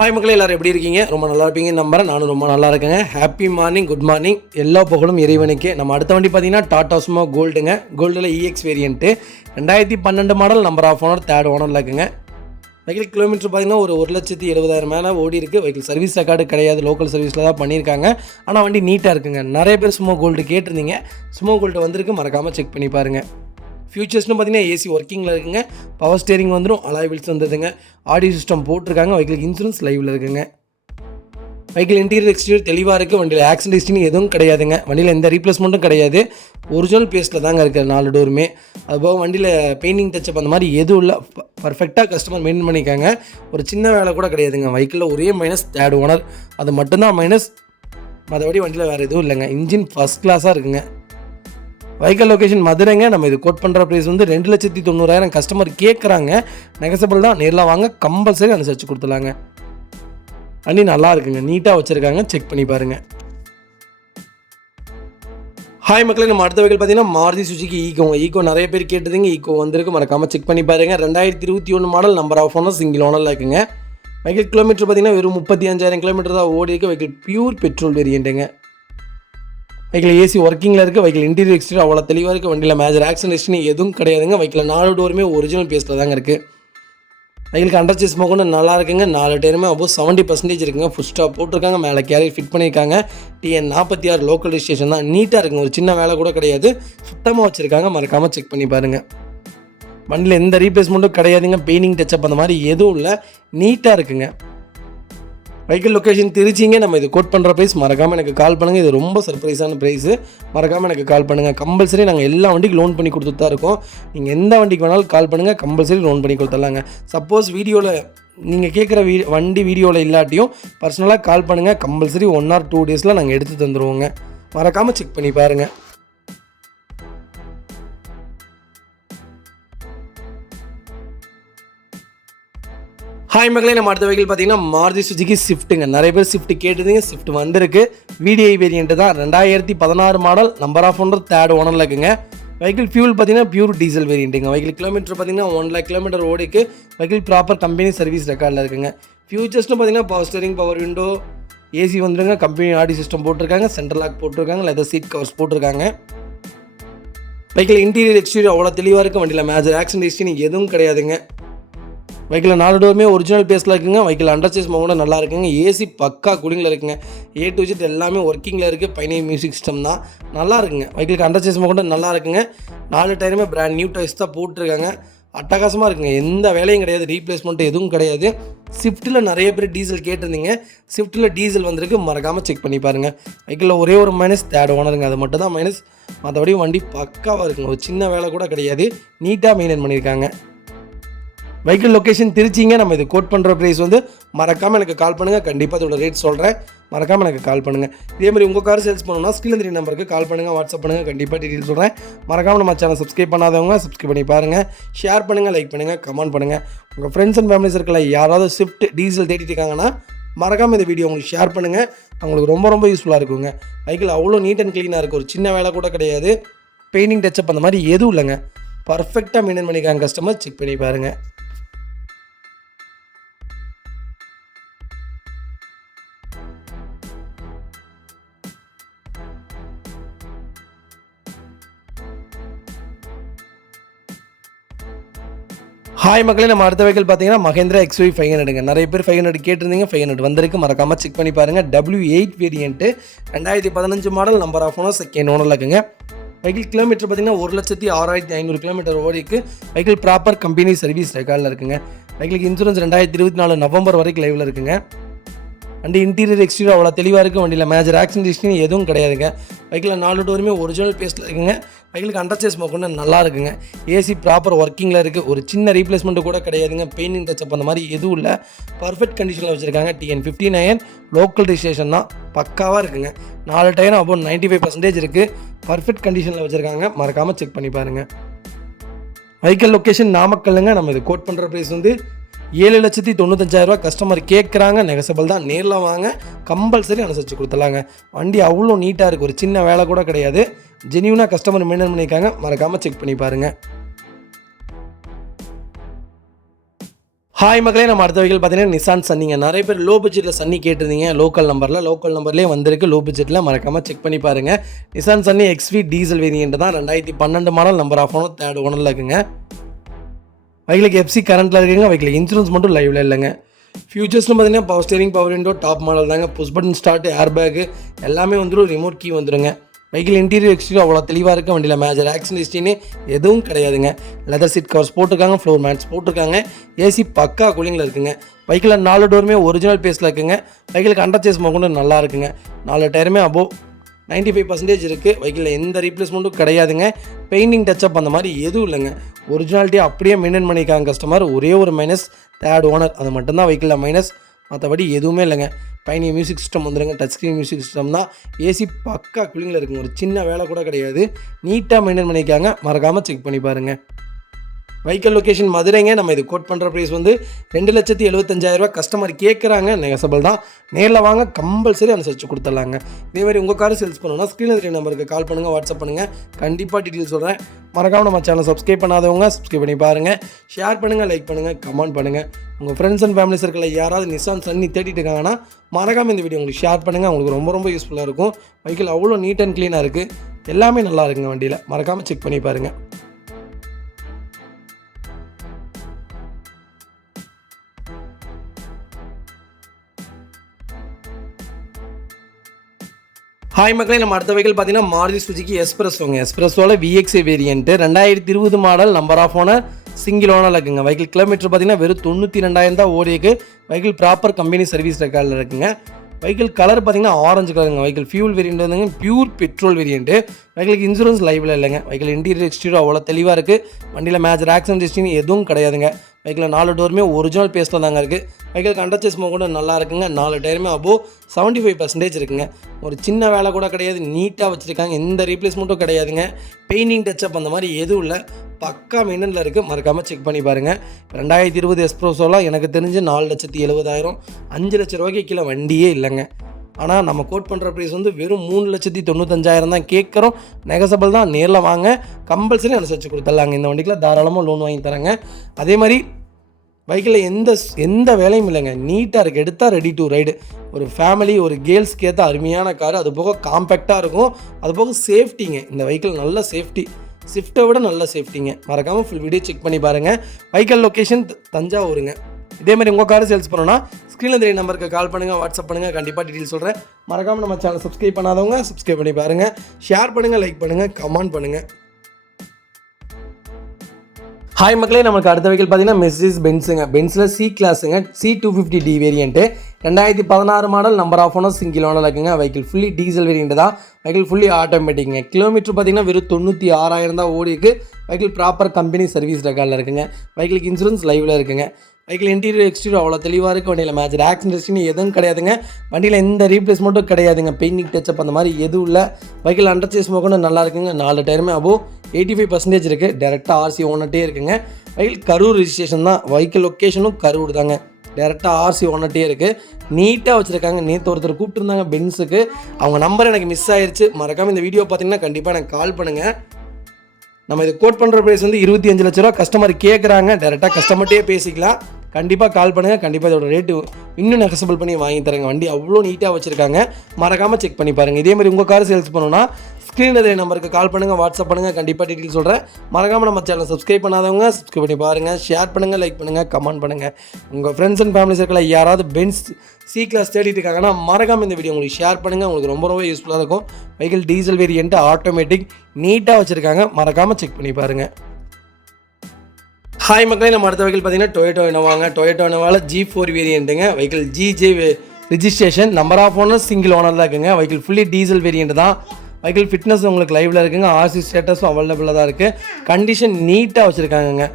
Hi மக்களே, எல்லாரும் எப்படி இருக்கீங்க? ரொம்ப நல்லா இருப்பீங்கன்னு நம்புறேன். நானும் ரொம்ப நல்லா இருக்கேங்க. Happy morning, good morning. எல்லா புகழும் இறைவனுக்கு. நம்ம அடுத்த வண்டி பார்த்தீங்கன்னா டாடா சுமோ கோல்டுங்க. கோல்டில் EX variant 2012 model, number of owner, third ஓனரில் இருக்குங்க. வெஹிக்கிள் கிலோமீட்டர் பார்த்தீங்கன்னா ஒரு 1,70,000 மேலே ஓடி இருக்குது. வெஹிக்கிள் சர்வீஸ் ரெக்கார்டு கிடையாது, லோக்கல் சர்வீஸில் தான் பண்ணியிருக்காங்க. ஆனால் வண்டி நீட்டாக இருக்குங்க. நிறைய பேர் சுமோ கோல்டு கேட்டிருந்தீங்க. சுமோ கோல்டு வந்திருக்கு, மறக்காமல் செக் பண்ணி பாருங்கள். ஃபியூச்சர்ஸ்னு பார்த்தீங்கன்னா ஏசி ஒர்க்கிங்கில் இருக்குங்க. பவர் ஸ்டேரிங் வந்துடும், அலாய் வீல்ஸ் வந்ததுங்க. ஆடியோ சிஸ்டம் போட்டிருக்காங்க. வெஹிக்கிளுக்கு இன்சூரன்ஸ் லைவில் இருக்குங்க. வெஹிக்கிள் இன்டீரியர் எக்ஸ்டீரியர் தெளிவாக இருக்குது. வண்டியில் ஆக்சிடென்ட் ஹிஸ்ட்ரி எதுவும் கிடையாதுங்க. வண்டியில் எந்த ரீப்ளேஸ்மெண்ட்டும் கிடையாது. ஒரிஜினல் பேஸ்ட்டில் தாங்க இருக்குது 4 டோருமே. அதுபோக வண்டியில் பெயிண்டிங் டச்சப் அந்த மாதிரி எதுவும் இல்லை. பர்ஃபெக்டாக கஸ்டமர் மெயின்டைன் பண்ணிக்காங்க. ஒரு சின்ன வேலை கூட கிடையாதுங்க. வெஹிக்கிளில் ஒரே மைனஸ் தேர்ட் ஓனர், அது மட்டும்தான் மைனஸ். மற்றபடி வண்டியில் வேறு எதுவும் இல்லைங்க. இன்ஜின் ஃபஸ்ட் கிளாஸாக இருக்குங்க. வெஹிக்கல் லொக்கேஷன் மதுரைங்க. நம்ம இது கோட் பண்ணுற ப்ரைஸ் வந்து 2,90,000 கஸ்டமர் கேட்குறாங்க. நெகசபிள் தான். நேரில் வாங்க, கம்பல்சரி அனுசரித்து கொடுத்துலாங்க. வண்டி நல்லா இருக்குங்க, நீட்டாக வச்சுருக்காங்க, செக் பண்ணி பாருங்கள். ஹாய் மக்களே, நம்ம அடுத்த வெஹிக்கிள் பார்த்தீங்கன்னா மாருதி சுசுகி ஈகோ நிறைய பேர் கேட்டதுங்க. ஈகோ வந்திருக்கு, மறக்காமல் செக் பண்ணி பாருங்கள். 2021 model, number of owner, single ஓனரில் இருக்குங்க. வெஹிக்கிள் கிலோமீட்டர் பார்த்தீங்கன்னா வெறும் 35,000 கிலோமீட்டர் தான் ஓடி இருக்குது. வெஹிக்கிள் பியூர் பெட்ரோல் வேரியண்ட்டுங்க. வெஹிக்கிள் ஏசி ஒர்க்கிங்கில் இருக்குது. வெஹிக்கிள் இன்டீரியர் எக்ஸ்டீரியர் அவ்வளோ தெளிவாக இருக்குது. வண்டியில் மேஜர் ஆக்சிடென்ட் ஹிஸ்ட்ரி எதுவும் கிடையாதுங்க. வெஹிக்கிள் 4 டோருமே ஒரிஜினல் பேஸில் தாங்க இருக்குது. வெஹிக்கிளுக்கு அண்டர் சேஸ் மோகன்னு நல்லா இருக்குங்க. 4 டயருமே அபோவ் 70% இருக்குங்க. ஃபுல் ஸ்டாப் போட்டிருக்காங்க. மேலே கேரியர் ஃபிட் பண்ணியிருக்காங்க. TN 46 லோக்கல் ரிஜிஸ்ட்ரேஷன் தான். நீட்டாக இருக்குங்க. ஒரு சின்ன வேலை கூட கிடையாது. சுத்தமாக வச்சுருக்காங்க. மறக்காமல் செக் பண்ணி பாருங்கள். வண்டியில் எந்த ரீப்ளேஸ்மெண்ட்டும் கிடையாதுங்க. பெயிண்டிங் டச்சப் அந்த மாதிரி எதுவும் இல்லை. நீட்டாக இருக்குங்க. வெஹிக்கிள் லொக்கேஷன் திருச்சிங்க. நம்ம இது கோட் பண்ணுற ப்ரைஸ், மறக்காமல் எனக்கு கால் பண்ணுங்கள். இது ரொம்ப சர்ப்ரைஸான ப்ரைஸு. மறக்காமல் எனக்கு கால் பண்ணுங்கள். கம்பல்சரி நாங்கள் எல்லா வண்டிக்கு லோன் பண்ணி கொடுத்துட்டு தான் இருக்கோம். நீங்கள் எந்த வண்டிக்கு வேணாலும் கால் பண்ணுங்கள், கம்பல்சரி லோன் பண்ணி கொடுத்துடலாங்க. சப்போஸ் வீடியோவில் நீங்கள் கேட்குற வண்டி வீடியோவில் இல்லாட்டியும் பர்சனலாக கால் பண்ணுங்கள். கம்பல்சரி 1 or 2 டேஸில் நாங்கள் எடுத்து தந்துடுவோங்க. மறக்காமல் செக் பண்ணி பாருங்கள். ஹாய் மக்களே, நம்ம அடுத்த வெஹிக்கிள் பார்த்தீங்கன்னா மாருதி சுசுகி ஸ்விஃப்ட்டுங்க. நிறைய பேர் ஸ்விஃப்ட் கேட்டுதுங்க. ஸ்விஃப்ட் வந்திருக்கு. VDI வேரியன்ட்டு தான். 2016 model, number of owner, third ஓனரில் இருக்குங்க. வெஹிக்கிள் ஃபியூல் பார்த்தீங்கன்னா பியூர் டீசல் வேரியண்ட்டுங்க. வெஹிக்கிள் கிலோமீட்டர் பார்த்தீங்கன்னா 1 lakh கிலோமீட்டர் ஓடிக்கு. வெஹிக்கிள் ப்ராப்பர் கம்பெனி சர்வீஸ் ரெக்கார்டில் இருக்குங்க. ஃபியூச்சர்ஸ்னு பார்த்தீங்கன்னா power steering, power window, AC வந்துருங்க. கம்பெனி ஆடியோ சிஸ்டம் போட்டிருக்காங்க. சென்ட்ரல் லாக் போட்டிருக்காங்க. லெதர் சீட் கவர்ஸ் போட்டிருக்காங்க. வெஹிக்கிள் இன்டீரியர் எக்ஸ்டீரியர் அவ்வளோ தெளிவாக இருக்குது. வண்டியில் மேஜர் ஆக்சிடென்ட் ஹிஸ்ட்ரி எதுவும் கிடையாதுங்க. வெஹிக்கிள் 4 டோருமே ஒரிஜினல் பேஸில் இருக்குங்க. வெஹிக்கிள் அண்டர் சேஸ் மோகோட நல்லா இருக்குங்க. ஏசி பக்கா கூலிங்கில் இருக்குங்க. A to Z எல்லாமே ஒர்க்கிங்கில் இருக்குது. பைனே மியூசிக் சிஸ்டம் தான், நல்லா இருக்குங்க. வெஹிக்கிளுக்கு அண்டர் சேஸ் மோகோட நல்லா இருக்குங்க. 4 டயருமே பிராண்ட் நியூ டைஸ் தான் போட்டிருக்காங்க. அட்டகாசமாக இருக்குங்க. எந்த வேலையும் கிடையாது. ரீப்ளேஸ்மெண்ட் எதுவும் கிடையாது. ஸ்விஃப்ட்டில் நிறைய பேர் டீசல் கேட்டிருந்தீங்க. ஸ்விஃப்ட்டில் டீசல் வந்திருக்கு, மறக்காமல் செக் பண்ணி பாருங்கள். வெஹிக்கிளில் ஒரே ஒரு மைனஸ் தேர்ட் ஓனருங்க, அது மட்டும் தான் மைனஸ். மற்றபடி வண்டி பக்காவாக இருக்குங்க. ஒரு சின்ன வேலை கூட கிடையாது. நீட்டாக மெயின்டைன் பண்ணியிருக்காங்க. வெஹிக்கிள் லொக்கேஷன் திருச்சிங்க. நம்ம இது கோட் பண்ணுற ப்ரைஸ் வந்து மறக்காமல் எனக்கு கால் பண்ணுங்கள். கண்டிப்பாக அதோட ரேட் சொல்கிறேன். மறக்காமல் எனக்கு கால் பண்ணுங்கள். இதேமாதிரி உங்கள் கார் சேல்ஸ் பண்ணணும்னா ஸ்க்ரீன் 3 நம்பருக்கு கால் பண்ணுங்கள், வாட்ஸ்அப் பண்ணுங்கள். கண்டிப்பாக டீட்டெயில் சொல்கிறேன். மறக்காமல் நம்ம சேனல் சப்ஸ்கிரைப் பண்ணாதவங்க சப்ஸ்கிரைப் பண்ணி பாருங்கள். ஷேர் பண்ணுங்கள், லைக் பண்ணுங்கள், கமெண்ட் பண்ணுங்கள். உங்கள் ஃப்ரெண்ட்ஸ் அண்ட் ஃபேமிலி சர்க்கிளில் யாராவது ஸ்விஃப்ட் டீசல் தேடிட்டு இருக்காங்கன்னா மறக்காமல் இந்த வீடியோ உங்களுக்கு ஷேர் பண்ணுங்கள். அவங்களுக்கு ரொம்ப ரொம்ப யூஸ்ஃபுல்லாக இருக்குங்க. வெஹிக்கிள் அவ்வளோ நீட் அண்ட் க்ளீனாக இருக்குது. ஒரு சின்ன வேலை கூட கிடையாது. பெயிண்டிங் டச்சப் அந்த மாதிரி எதுவும் இல்லைங்க. பர்ஃபெக்டாக மெயின்டைன் பண்ணிக்காங்க. கஸ்டமர் செக் பண்ணி பாருங்கள். ஹாய் மக்களே, நம்ம அடுத்த வெஹிக்கிள் பார்த்தீங்கன்னா மஹேந்திரா XUV 500ங்க. நிறைய பேர் 500 கேட்டிருந்தீங்க. 500 வந்திருக்கு, மறக்காமல் செக் பண்ணி பாருங்கள். W8 variant, 2015 model, number of owner, second ஓனரில் இருக்குங்க. வெஹிக்கிள் கிலோமீட்டர் பார்த்தீங்கன்னா 1,06,500 கிலோமீட்டர் ஓடி இருக்குது. வெஹிக்கிள் ப்ராப்பர் கம்பெனி சர்வீஸ் ரெக்கார்டில் இருக்குங்க. வெஹிக்கிளுக்கு இன்சூரன்ஸ் 2024 நவம்பர் வரைக்கும் லைவில் இருக்குங்க. வண்டி இன்டீரியர் எக்ஸ்டீரியர் அவ்வளோ தெளிவாக இருக்குது. வண்டியில் மேஜர் ஆக்சிடென்ட் ஹிஸ்ட்ரி எதுவும் கிடையாதுங்க. வெஹிக்கிள் 4 டோருமே ஒரிஜினல் பேஸில் இருக்குங்க. வெஹிக்கிளுக்கு அண்டர் சேஸ் மோகோன்னு நல்லா இருக்குங்க. ஏசி ப்ராப்பர் ஒர்க்கிங்கில் இருக்குது. ஒரு சின்ன ரீப்ளேஸ்மெண்ட்டு கூட கிடையாதுங்க. பெயிண்டிங் டச்சப் அந்த மாதிரி எதுவும் இல்லை. பர்ஃபெக்ட் கண்டிஷனில் வச்சுருக்காங்க. TN 59 லோக்கல் ரிஜிஸ்ட்ரேஷன் தான், பக்காவாக இருக்குங்க. 4 டயரும் அபோவ் 95% இருக்குது. பர்ஃபெக்ட் கண்டிஷனில் வச்சுருக்காங்க. மறக்காமல் செக் பண்ணி பாருங்கள். வெஹிக்கிள் லொக்கேஷன் நாமக்கல்லுங்க. நம்ம இது கோட் பண்ணுற ப்ரைஸ் வந்து 7,95,000 கஸ்டமர் கேட்குறாங்க. நெகசபிள் தான். நேரில் வாங்க, கம்பல்சரி அனுசரித்து கொடுத்துலாங்க. வண்டி அவ்வளோ நீட்டாக இருக்குது. ஒரு சின்ன வேலை கூட கிடையாது. ஜெனியூனாக கஸ்டமர் மெயின்டைன் பண்ணியிருக்காங்க. மறக்காமல் செக் பண்ணி பாருங்கள். ஹாய் மக்களே, நம்ம அடுத்த வெஹிக்கிள் பார்த்தீங்கன்னா நிசான் சன்னிங்க. நிறைய பேர் லோ பட்ஜெட்டில் சன்னி கேட்டிருந்தீங்க. லோக்கல் நம்பர்லேயே வந்திருக்கு. லோ பட்ஜெட்டில் மறக்காமல் செக் பண்ணி பாருங்கள். Nissan Sunny XV diesel variant தான். 2012 model, number of owner, 3rd ஓனரில் இருக்குங்க. வெஹிக்கிளுக்கு FC கரண்ட்டில் இருக்குங்க. வெஹிக்கிளுக்கு இன்சூரன்ஸ் மட்டும் லைவில் இல்லைங்க. ஃபியூச்சர்ஸ்னு பார்த்தீங்கன்னா power steering, power window, top model தாங்க. Push button start, air bag எல்லாமே வந்துடும். ரிமோட் கீ வந்துடுங்க. வெஹிக்கிள் இன்டீரியர் எக்ஸ்டீரியர் அவ்வளோ தெளிவாக இருக்குது. வண்டியில் மேஜர் ஆக்சிடென்ட் ஹிஸ்ட்ரின்னு எதுவும் கிடையாதுங்க. லெதர் சீட் கவர்ஸ் போட்டிருக்காங்க, ஃப்ளோர் மேட்ஸ் போட்டிருக்காங்க. ஏசி பக்கா கூலிங்கில் இருக்குங்க. வெஹிக்கிளில் 4 டோருமே ஒரிஜினல் பேஸில் இருக்குங்க. வெஹிக்கிளுக்கு அண்டர் சேஸ் கொண்டு நல்லா இருக்குங்க. 4 டயருமே அபோவ் 95% இருக்குது. வெஹிக்கிளில் எந்த ரீப்ளேஸ்மெண்ட்டும் கிடையாதுங்க. பெயிண்டிங் டச்சப் அந்த மாதிரி எதுவும் இல்லைங்க. ஒரிஜினாலிட்டி அப்படியே மெயின்டைன் பண்ணியிருக்காங்க கஸ்டமர். ஒரே ஒரு மைனஸ் 3rd ஓனர், அது மட்டும்தான் வெஹிக்கிளில் மைனஸ், மற்றபடி எதுவுமே இல்லைங்க. பைனி மியூசிக் சிஸ்டம் வந்துடுங்க. டச் ஸ்க்ரீன் மியூசிக் சிஸ்டம் தான். ஏசி பக்கா கூலிங்கில் இருக்குங்க. ஒரு சின்ன வேலை கூட கிடையாது. நீட்டாக மெயின்டைன் பண்ணியிருக்காங்க. மறக்காமல் செக் பண்ணி பாருங்கள். வெஹிக்கிள் லொக்கேஷன் மதுரைங்க. நம்ம இது கோட் பண்ணுற ப்ரைஸ் வந்து 2,75,000 கஸ்டமர் கேட்குறாங்க. நெகசபிள் தான். நேரில் வாங்க, கம்பல்சரி அனுசரித்து கொடுத்துட்லாங்க. இதேமாதிரி உங்கள் கார் சேல்ஸ் பண்ணணும்னா ஸ்க்ரீனில் தெரிய நம்பருக்கு கால் பண்ணுங்கள், வாட்ஸ்அப் பண்ணுங்கள். கண்டிப்பாக டீட்டெயில்ஸ் சொல்கிறேன். மறக்காமல் நம்ம சேனல் சப்ஸ்கிரைப் பண்ணாதவங்க சப்ஸ்கிரைப் பண்ணி பாருங்கள். ஷேர் பண்ணுங்கள், லைக் பண்ணுங்கள், கமெண்ட் பண்ணுங்கள். உங்கள் ஃப்ரெண்ட்ஸ் அண்ட் ஃபேமிலி சர்க்கிளில் யாராவது நிசான் சன்னி தேடிட்டு இருக்காங்கன்னா மறக்காமல் இந்த வீடியோ உங்களுக்கு ஷேர் பண்ணுங்கள். உங்களுக்கு ரொம்ப யூஸ்ஃபுல்லாக இருக்கும். வெஹிக்கிள் அவ்வளோ நீட் அண்ட் க்ளீனாக இருக்குது. எல்லாமே நல்லா இருக்குங்க வண்டியில். மறக்காமல் செக் பண்ணி பாருங்கள். ஹாய் மக்களே, நம்ம அடுத்த வெஹிக்கிள் பார்த்தீங்கன்னா மாருதி சுஜுகி எஸ்பிரஸோங்க. எஸ்பிரஸோவில் VXI variant, 2020 model, number of owner, single owner இருக்குங்க. வெஹிக்கிள் கிலோமீட்டர் பார்த்தீங்கன்னா வெறும் 92,000 தான் ஓடிக்கு. வெஹிக்கிள் ப்ராப்பர் கம்பெனி சர்வீஸ் ரெக்கார்டில் இருக்குங்க. வெஹிக்கிள் கலர் பார்த்தீங்கன்னா ஆரஞ்சு கலருங்க. வெஹிக்கிள் ஃபியூல் வேரியன்ட் வந்துங்க, பியூர் பெட்ரோல் வேரியன்ட்டு. வெஹிக்கிளுக்கு இன்சூரன்ஸ் லைவில் இல்லைங்க. வெஹிக்கிள் இன்டீரியர் எக்ஸ்டீரியர் அவ்வளோ தெளிவாக இருக்குது. வண்டியில் மேஜர் ஆக்சிடென்ட் ஹிஸ்ட்ரி எதுவும் கிடையாதுங்க. வெஹிக்கிள் 4 டோருமே ஒரிஜினல் பேஸில் தாங்க இருக்குது. வெஹிக்கிள் அண்டர் சேஸ் கூட நல்லா இருக்குங்க. 4 டயருமே அபோவ் 75% இருக்குங்க. ஒரு சின்ன வேலை கூட கிடையாது. நீட்டாக வச்சுருக்காங்க. எந்த ரீப்ளேஸ்மெண்ட்டும் கிடையாதுங்க. பெயிண்டிங் டச்சப் அந்த மாதிரி எதுவும் இல்லை. பக்கா மெயின்டனில் இருக்குது. மறக்காமல் செக் பண்ணி பாருங்கள். 2020 எஸ்பிரஸோலாம் எனக்கு தெரிஞ்சு 4,70,000 5 லட்ச ரூபாய்க்கு கீழே வண்டியே இல்லைங்க. ஆனால் நம்ம கோட் பண்ணுற ப்ரைஸ் வந்து வெறும் 3,95,000 தான் கேட்குறோம். நெகசபிள் தான். நேரில் வாங்க, கம்பல்சரி அனுசரித்து கொடுத்துடலாங்க. இந்த வண்டிக்குள்ள தாராளமாக லோன் வாங்கி தராங்க. அதே மாதிரி பைக்கில் எந்த வேலையும் இல்லைங்க. நீட்டாக இருக்குது. எடுத்தால் ரெடி டு ரைடு. ஒரு ஃபேமிலி, ஒரு கேர்ள்ஸ்க்கு ஏற்ற அருமையான கார். அது போக காம்பேக்டாக இருக்கும். அது போக சேஃப்டிங்க. இந்த வெஹிக்கிள் நல்ல சேஃப்டி. ஸ்விஃப்ட்டை விட நல்ல சேஃப்டிங்க. மறக்காமல் ஃபுல் வீடியோ செக் பண்ணி பாருங்கள். வெஹிக்கிள் லொக்கேஷன் தஞ்சாவூருங்க. இதேமாதிரி உங்கள் கார் சேல்ஸ் பண்ணணும்னா ஸ்க்ரீனில் தெரிய நம்பருக்கு கால் பண்ணுங்கள், வாட்ஸ்அப் பண்ணுங்கள். கண்டிப்பாக டீட்டெயில் சொல்கிறேன். மறக்காமல் நம்ம சேனல் சப்ஸ்கிரைப் பண்ணாதவங்க சப்ஸ்கிரைப் பண்ணி பாருங்கள். ஷேர் பண்ணுங்கள், லைக் பண்ணுங்கள், கமெண்ட் பண்ணுங்கள். ஹாய் மக்களே, நமக்கு அடுத்த வெஹிக்கிள் பார்த்தீங்கன்னா மெர்சிடிஸ் பென்ஸுங்க. பென்ஸில் C கிளாஸுங்க. C250D variant, 2016 model, number of owner, single owner இருக்குங்க. வெஹிக்கிள் ஃபுல்லி டீசல் வேரியன்ட் தான். வெஹிக்கிள் ஃபுல்லி ஆட்டோமேட்டிக்ங்க. கிலோமீட்டர் பார்த்தீங்கன்னா வெறும் 96,000 தான் ஓடி இருக்குது. வெஹிக்கிள் ப்ராப்பர் கம்பெனி சர்வீஸ் ரெக்கார்டில் இருக்குங்க. வெஹிக்கிளுக்கு இன்சூரன்ஸ் லைவில் இருக்குங்க. வெஹிக்கிள் இன்டீரியர் எக்ஸ்டீரியர் அவ்வளோ தெளிவாக இருக்குது. வண்டியில் மேஜர் ஆக்சிடென்ட் எதுவும் கிடையாதுங்க. வண்டியில் எந்த ரீப்ளேஸ்மெண்ட்டும் கிடையாதுங்க. பெயிண்டிங் டச்சப் அந்த மாதிரி எதுவும் இல்லை. வெஹிக்கிள் அண்டர் சேஸ் கூட நல்லா இருக்குங்க. 4 டயருமே அபோவ் 85% இருக்குது. டேரெக்டாக RC ஓனர்ட்டே இருக்குங்க. வெஹிக்கிள் கரூர் ரிஜிஸ்ட்ரேஷன் தான். வெஹிக்கிள் லொக்கேஷனும் கரூர் தாங்க. டேரெக்டாக RC ஓனர்ட்டே இருக்குது. நீட்டாக வச்சுருக்காங்க. நேற்று ஒருத்தர் கூப்பிட்டுருந்தாங்க பென்ஸுக்கு. அவங்க நம்பர் எனக்கு மிஸ் ஆயிடுச்சு. மறக்காமல் இந்த வீடியோ பார்த்தீங்கன்னா கண்டிப்பாக எனக்கு கால் பண்ணுங்கள். நம்ம இது கோட் பண்ணுற ப்ரைஸ் வந்து 25 லட்ச ரூபா கஸ்டமர் கேட்குறாங்க. டேரெக்டாக கஸ்டமர்ட்டே பேசிக்கலாம். கண்டிப்பாக கால் பண்ணுங்கள். கண்டிப்பாக இதோட ரேட்டு இன்னும் நெகசபிள் பண்ணி வாங்கி தரேங்க. வண்டி அவ்வளோ நீட்டாக வச்சுருக்காங்க. மறக்காமல் செக் பண்ணி பாருங்கள். இதேமாதிரி உங்கள் கார் சேல்ஸ் பண்ணணும்னா ஸ்க்ரீனில் தெரிய நம்பருக்கு கால் பண்ணுங்கள், வாட்ஸ்அப் பண்ணுங்கள். கண்டிப்பாக டீட்டெயில் சொல்கிறேன். மறக்காமல் நம்ம சேனல் சப்ஸ்கிரைப் பண்ணாதவங்க சப்ஸ்கிரைப் பண்ணி பாருங்கள். ஷேர் பண்ணுங்கள், லைக் பண்ணுங்கள், கமெண்ட் பண்ணுங்கள். உங்கள் ஃப்ரெண்ட்ஸ் அண்ட் ஃபேமிலி சர்க்கிளில் யாராவது பென்ஸ் C கிளாஸ் தேடிட்டு இருக்காங்கன்னா மறக்காமல் இந்த வீடியோ உங்களுக்கு ஷேர் பண்ணுங்கள். உங்களுக்கு ரொம்ப யூஸ்ஃபுல்லாக இருக்கும். வெஹிக்கிள் டீசல் வேரியன்ட்டு, ஆட்டோமேட்டிக், நீட்டாக வச்சுருக்காங்க. மறக்காமல் செக் பண்ணி பாருங்கள். ஹாய் மக்களே, நம்ம அடுத்த வெஹிக்கிள் பார்த்தீங்கன்னா டொயோட்டோ இனோவாங்க. டொயோட்டோ இனோவாவில் G4 வேரியன்ட்டுங்க. Vehicle GJ registration, number of owner, single owner தான் இருக்குங்க. வெஹிக்கிள் ஃபுல்லி டீசல் வேரியன்ட் தான். வெஹிக்கிள் ஃபிட்னஸ் உங்களுக்கு லைவில் இருக்குங்க. RC ஸ்டேட்டஸும் அவைலபிளாக தான் இருக்குது. கண்டிஷன் நீட்டாக வச்சுருக்காங்கங்க.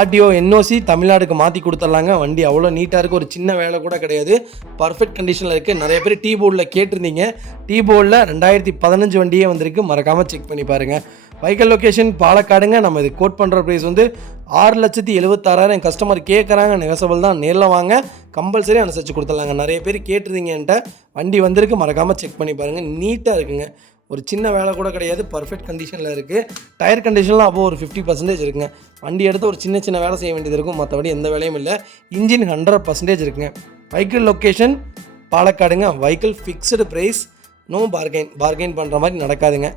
RTO NOC தமிழ்நாடுக்கு மாற்றி கொடுத்துட்லாங்க. வண்டி அவ்வளோ நீட்டாக இருக்குது. ஒரு சின்ன வேலை கூட கிடையாது. பர்ஃபெக்ட் கண்டிஷனில் இருக்குது. நிறைய பேர் டீ போர்டில் கேட்டிருந்தீங்க. டீ போர்டில் 2015 வண்டியே வந்திருக்கு. மறக்காமல் செக் பண்ணி பாருங்கள். வெஹிக்கிள் லொக்கேஷன் பாலக்காடுங்க. நம்ம இது கோட் பண்ணுற ப்ரைஸ் வந்து 6,76,000 கஸ்டமர் கேட்குறாங்க. நெகசபிள் தான். நேரில் வாங்க, கம்பல்சரி அனுசரித்து கொடுத்துடலாங்க. நிறைய பேர் கேட்டிருந்தீங்க என்கிட்ட. வண்டி வந்திருக்கு. மறக்காமல் செக் பண்ணி பாருங்கள். நீட்டாக இருக்குங்க. ஒரு சின்ன வேலை கூட கிடையாது, பர்ஃபெக்ட் கண்டிஷனில் இருக்குது. டயர் கண்டிஷன்லாம் அப்போ ஒரு 50% இருக்குங்க. வண்டி எடுத்து ஒரு சின்ன சின்ன வேலை செய்ய வேண்டியது இருக்கும், மற்றபடி எந்த வேலையும் இல்லை. இன்ஜின் 100% இருக்குங்க. வெஹிக்கிள் லொக்கேஷன் பாலக்காடுங்க. Vehicle fixed price, no bargain பண்ணுற மாதிரி நடக்காதுங்க.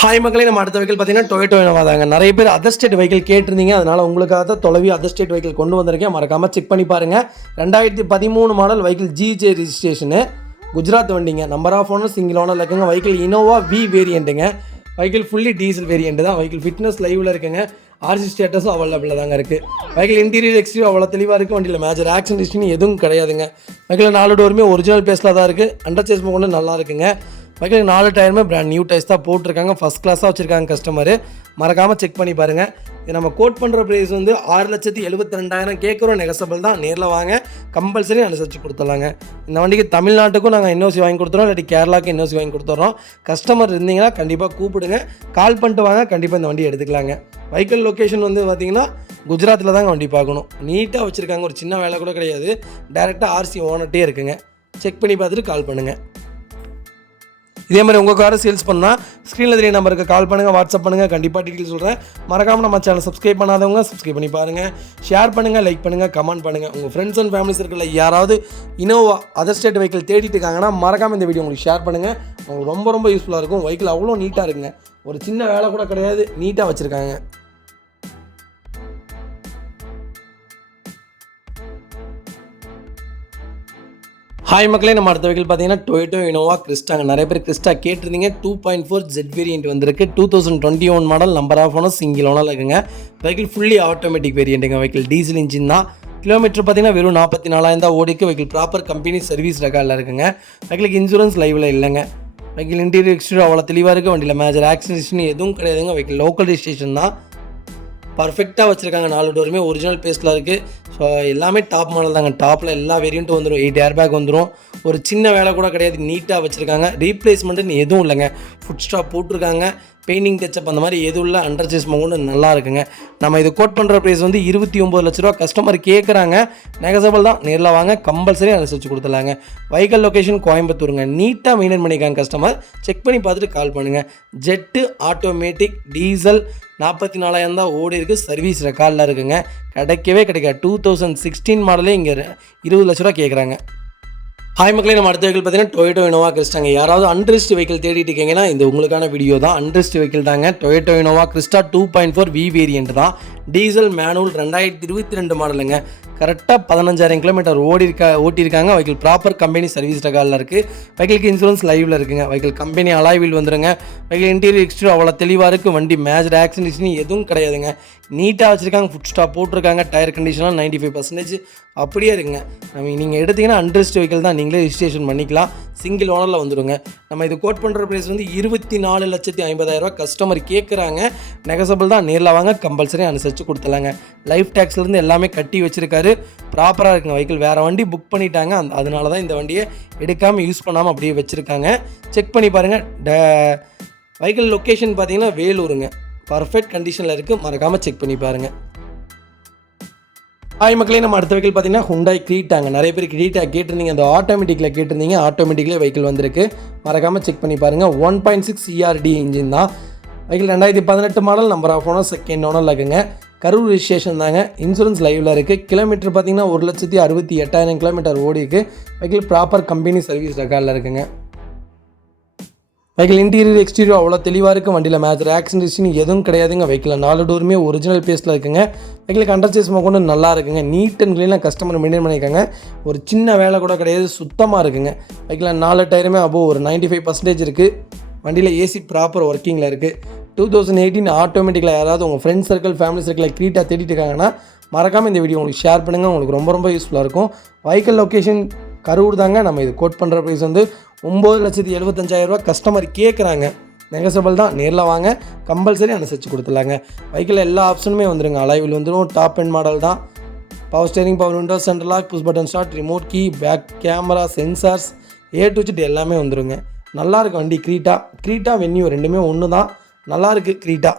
ஹாய் மக்களே, நம்ம அடுத்த வெஹிக்கிள் பார்த்தீங்கன்னா டொயோட்டோ இனோவா தாங்க. நிறைய பேர் அதர் ஸ்டேட் வெஹிக்கிள் கேட்டிருந்தீங்க, அதனால் உங்களுக்காக தான் தொலைவி அதர் ஸ்டேட் வெஹிக்கிள் கொண்டு வந்திருக்கேன். மறக்காமல் செக் பண்ணி பாருங்கள். 2013 மாடல் வெஹிக்கிள் ஜிஜே ரிஜிஸ்ட்ரேஷனு, குஜராத் வண்டிங்க. Number of owner single owner இருக்குங்க. வெஹிக்கிள் இனோவா வி வேரியண்ட்டுங்க. வெஹிக்கிள் ஃபுல்லி டீசல் வேரியண்ட் தான். வெஹிக்கிள் ஃபிட்னஸ் லைவில் இருக்குங்க. ஆர்சி ஸ்டேட்டஸும் அவைலபிளாக தாங்க இருக்குது. வெஹிக்கிள் இன்டீரியர் எக்ஸ்டீரியர் அவ்வளோ தெளிவாக இருக்குது. வண்டியில் மேஜர் ஆக்சிடென்ட் ஹிஸ்ட்ரி எதுவும் கிடையாதுங்க. வெஹிக்கிள் 4 டோருமே ஒரிஜினல் பேஸில் தான் இருக்குது. அண்டர் சேஸ் கொண்டு நல்லா இருக்குங்க. வெஹிக்கிள் 4 டயருமே பிராண்ட் நியூ டயர்ஸ் தான் போட்டிருக்காங்க. ஃபஸ்ட் கிளாஸாக வச்சுருக்காங்க கஸ்டமரு. மறக்காமல் செக் பண்ணி பாருங்கள். இது நம்ம கோட் பண்ணுற ப்ரைஸ் வந்து 6,72,000 கேட்குறோம். நெகசபிள் தான். நேரில் வாங்க, கம்பல்சரி அனுசரித்து கொடுத்துடலாங்க. இந்த வண்டிக்கு தமிழ்நாட்டுக்கும் நாங்கள் என்ஓசி வாங்கி கொடுத்துறோம், இல்லாட்டி கேரளாவுக்கு என்ஓசி வாங்கி கொடுத்துட்றோம். கஸ்டமர் இருந்தீங்கன்னா கண்டிப்பாக கூப்பிடுங்க, கால் பண்ணிட்டு வாங்க, கண்டிப்பாக இந்த வண்டி எடுத்துக்கலாங்க. வெஹிக்கிள் லொக்கேஷன் வந்து பார்த்திங்கன்னா குஜராத்தில் தாங்க வண்டி பார்க்கணும். நீட்டாக வச்சுருக்காங்க, ஒரு சின்ன வேலை கூட கிடையாது. டேரெக்டாக ஆர்சி ஓனர்ட்டே இருக்குங்க. செக் பண்ணி பார்த்துட்டு கால் பண்ணுங்கள். இதே மாதிரி உங்கள் காரை சேல்ஸ் பண்ணால் ஸ்க்ரீனில் தெரிய நம்பருக்கு கால் பண்ணுங்கள், வாட்ஸ்அப் பண்ணுங்கள், கண்டிப்பாக டீட்டெயில் சொல்கிறேன். மறக்காமல் நம்ம சேனல் சப்ஸ்கிரைப் பண்ணாதவங்க சப்ஸ்கிரைப் பண்ணி பாருங்கள், ஷேர் பண்ணுங்கள், லைக் பண்ணுங்கள், கமெண்ட் பண்ணுங்கள். உங்கள் ஃப்ரெண்ட்ஸ் அண்ட் ஃபேமிலி சர்க்கிளில் யாராவது இனோவா அதர் ஸ்டேட் வெஹிக்கிள் தேடிட்டு இருக்காங்கன்னா மறக்காமல் இந்த வீடியோ உங்களுக்கு ஷேர் பண்ணுங்கள். உங்களுக்கு ரொம்ப ரொம்ப யூஸ்ஃபுல்லாக இருக்கும். வெஹிக்கிள் அவ்வளோ நீட்டாக இருக்குங்க, ஒரு சின்ன வேலை கூட கிடையாது, நீட்டாக வச்சுருக்காங்க. ஹாய் மக்களே, நம்ம அடுத்த வெஹிக்கிள் பார்த்தீங்கன்னா டொயோட்டோ இனோவா கிறிஸ்டாங்க. நிறைய பேர் கிறிஸ்டா கேட்டிருந்தீங்க. 2.4 ஜெட் வேரியண்ட் வந்திருக்கு. 2021 model. Number of owner single owner இருக்குங்க. வெஹிக்கிள் ஃபுல்லி ஆட்டோமேட்டிக் வேரியண்ட்டுங்க. வெஹிக்கிள் டீசல் இன்ஜின் தான். கிலோமீட்டர் பார்த்தீங்கன்னா வெறும் 44,000 தான் ஓடிக்கு. வெஹிக்கிள் ப்ராப்பர் கம்பெனி சர்வீஸ் ரெக்கார்டில் இருக்குங்க. வெஹிக்கிளுக்கு இன்சூரன்ஸ் லைவில் இல்லைங்க. வெஹிக்கிள் இன்டீரியர் எக்ஸ்டீரியர் அவ்வளோ தெளிவாக இருக்குது. வண்டியில் மேஜர் ஆக்சிடென்ட் எதுவும் கிடையாதுங்க. வெஹிக்கிள் லோக்கல் ரெஜிஸ்ட்ரேஷன் தான். பர்ஃபெக்டாக வச்சுருக்காங்க. 4 டோருமே ஒரிஜினல் பேஸில் இருக்குது. ஸோ எல்லாமே டாப் மாடல் தாங்க. டாப்பில் எல்லா வேரியண்ட்டும் வந்துடும். 8 ஏர் பேக் வந்துடும். ஒரு சின்ன வேலை கூட கிடையாது, நீட்டாக வச்சுருக்காங்க. ரீப்ளேஸ்மெண்ட்டுன்னு எதுவும் இல்லைங்க. ஃபுட் ஸ்டாப் போட்டிருக்காங்க. பெயிண்டிங் டச்சப் அந்த மாதிரி எதுவும் இல்லை. அண்டர் சேஸ் கொண்டு நல்லா இருக்குங்க. நம்ம இது கோட் பண்ணுற ப்ரைஸ் வந்து 29 லட்ச ரூபா கஸ்டமர் கேட்குறாங்க. நெகசபிள் தான். நேரில் வாங்க, கம்பல்சரி அனுசரித்து கொடுத்துடலாங்க. Vehicle location கோயம்புத்தூருங்க. நீட்டாக மெயின்டைன் பண்ணிக்காங்க கஸ்டமர். செக் பண்ணி பார்த்துட்டு கால் பண்ணுங்கள். ஜெட்டு ஆட்டோமேட்டிக் டீசல் 44,000 தான் ஓடி இருக்குது. சர்வீஸ் ரெக்கார்டில் இருக்குங்க. கிடைக்கவே கிடைக்காது. 2016 மாடலே இங்கே 20 லட்ச ரூபா கேட்குறாங்க. ஹாய் மக்களே, நம்ம அடுத்த வெஹிக்கிள் பார்த்தீங்கன்னா டொயோட்டோ இனோவா கிறிஸ்டாங்க. யாராவது அன்ரிஸ்ட் வெஹிக்கிள் தேடிட்டு இருக்கீங்கன்னா இந்த உங்களுக்கான வீடியோ தான். அன்ரிஸ்ட் வெஹிக்கிள் தாங்க. Toyota Innova Crysta 2.4 V variant தான். டீசல் மேனுவல் 2022 மாடலுங்க. கரெக்டாக 15,000 கிலோமீட்டர் ஓட்டியிருக்காங்க. வெஹிக்கிள் ப்ராப்பர் கம்பெனி சர்வீஸ் ரெக்கார்டில் இருக்குது. வெஹிக்கிளுக்கு இன்சூரன்ஸ் லைவில் இருக்குங்க. வெஹிக்கிள் கம்பெனி அலாய் வீல் வந்துருங்க. வெஹிக்கிள் இன்டீரியர் எக்ஸ்டீரியர் அவ்வளோ தெளிவாக இருக்குது. வண்டி மேஜர் ஆக்சிடென்ட் எதுவும் கிடையாதுங்க. நீட்டாக வச்சுருக்காங்க. ஃபுட் ஸ்டாப் போட்டிருக்காங்க. டயர் கண்டிஷன்லாம் 95% அப்படியே இருக்குங்க. நீங்கள் எடுத்திங்கன்னா அன்ரிஸ்ட் வெஹிக்கிள் தான். நீங்களே ரிஜிஸ்ட்ரேஷன் பண்ணிக்கலாம். சிங்கிள் ஓனரில் வந்துடுங்க. நம்ம இது கோட் பண்ணுற ப்ரைஸ் வந்து 24,50,000 கஸ்டமர் கேட்குறாங்க. நெகசபிள் தான். நேரில் வாங்க, கம்பல்சரி அனுசரித்து கொடுத்துலாங்க. லைஃப் டேக்ஸ்லேருந்து எல்லாமே கட்டி வச்சுருக்காரு. ப்ராப்பராக இருக்குங்க. வெஹிக்கிள் வேறு வண்டி புக் பண்ணிட்டாங்க. அதனால தான் இந்த வண்டியை எடுக்காமல் யூஸ் பண்ணாமல் அப்படியே வச்சுருக்காங்க. செக் பண்ணி பாருங்கள். வெஹிக்கிள் லொக்கேஷன் பார்த்தீங்கன்னா வேலூருங்க. பர்ஃபெக்ட் கண்டிஷனில் இருக்குது. மறக்காமல் செக் பண்ணி பாருங்கள். ஹாய் மக்களே, நம்ம அடுத்த வெஹிக்கிள் பார்த்தீங்கன்னா ஹுண்டாய் கிரீட்டாங்க. நிறைய பேர் கிரீட்டா கேட்டிருந்தீங்க. அந்த ஆட்டோமேட்டிக்கில் கேட்டிருந்தீங்க. ஆட்டோமேட்டிக்லேயே வெஹிக்கிள் வந்திருக்கு. மறக்காமல் செக் பண்ணி பாருங்கள். 1.6 CRD இன்ஜின் தான். Vehicle 2018 model. Number of owner second owner இருக்குங்க. கரூர் ரிஜிஸ்ட்ரேஷன் தாங்க. இன்சூரன்ஸ் லைவில் இருக்குது. கிலோமீட்டர் பார்த்தீங்கன்னா 1,68,000 கிலோமீட்டர் ஓடி இருக்குது. வெஹிக்கிள் ப்ராப்பர் கம்பெனி சர்வீஸ் ரெக்கார்டில் இருக்குங்க. வெஹிக்கிள் இன்டீரியர் எக்ஸ்டீரியர் அவ்வளோ தெளிவாக இருக்குது. வண்டியில் மேஜர் ஆக்சிடென்ட் எதுவும் கிடையாதுங்க. வெஹிக்கிள் 4 டோருமே ஒரிஜினல் பேஸில் இருக்குங்க. வெஹிக்கிளுக்கு அண்டர் சேஸ் கொண்டு நல்லா இருக்குங்க. நீட் அண்ட் க்ளீனாக கஸ்டமர் மெயின்டைன் பண்ணியிருக்காங்க. ஒரு சின்ன வேலை கூட கிடையாது, சுத்தமாக இருக்குங்க. வெஹிக்கிள் 4 டயருமே ஒரு 95% இருக்குது. வண்டியில் ஏசி ப்ராப்பர் ஒர்க்கிங்கில் இருக்குது. 2018 ஆட்டோமேட்டிக்கில் யாராவது உங்கள் ஃப்ரெண்ட்ஸ் சர்க்கிள் ஃபேமிலி சர்க்கிளில் கிரீட்டாக தேடிட்டு இருக்காங்கன்னா மறக்காமல் இந்த வீடியோ உங்களுக்கு ஷேர் பண்ணுங்கள். உங்களுக்கு ரொம்ப ரொம்ப யூஸ்ஃபுல்லாக இருக்கும். வெஹிக்கிள் லொக்கேஷன் கரூர் தாங்க. நம்ம இது கோட் பண்ணுற ப்ரைஸ் வந்து 9,75,000 கஸ்டமர் கேட்குறாங்க. நெகசபிள் தான். நேரில் வாங்க, கம்பல்சரி அனுசரித்து கொடுத்துலாங்க. வெஹிக்கிள் எல்லா ஆப்ஷனுமே வந்துடுங்க. அலைவில் வந்துடும். டாப் எண்ட் மாடல் தான். Power steering, power window, central lock, push button start, remote key, back camera, sensors, A to Z எல்லாமே வந்துடுங்க. நல்லாயிருக்கும் வண்டி. கிரீட்டா வென்யூ ரெண்டுமே ஒன்று தான். நல்லாயிருக்கு க்ரீட்டா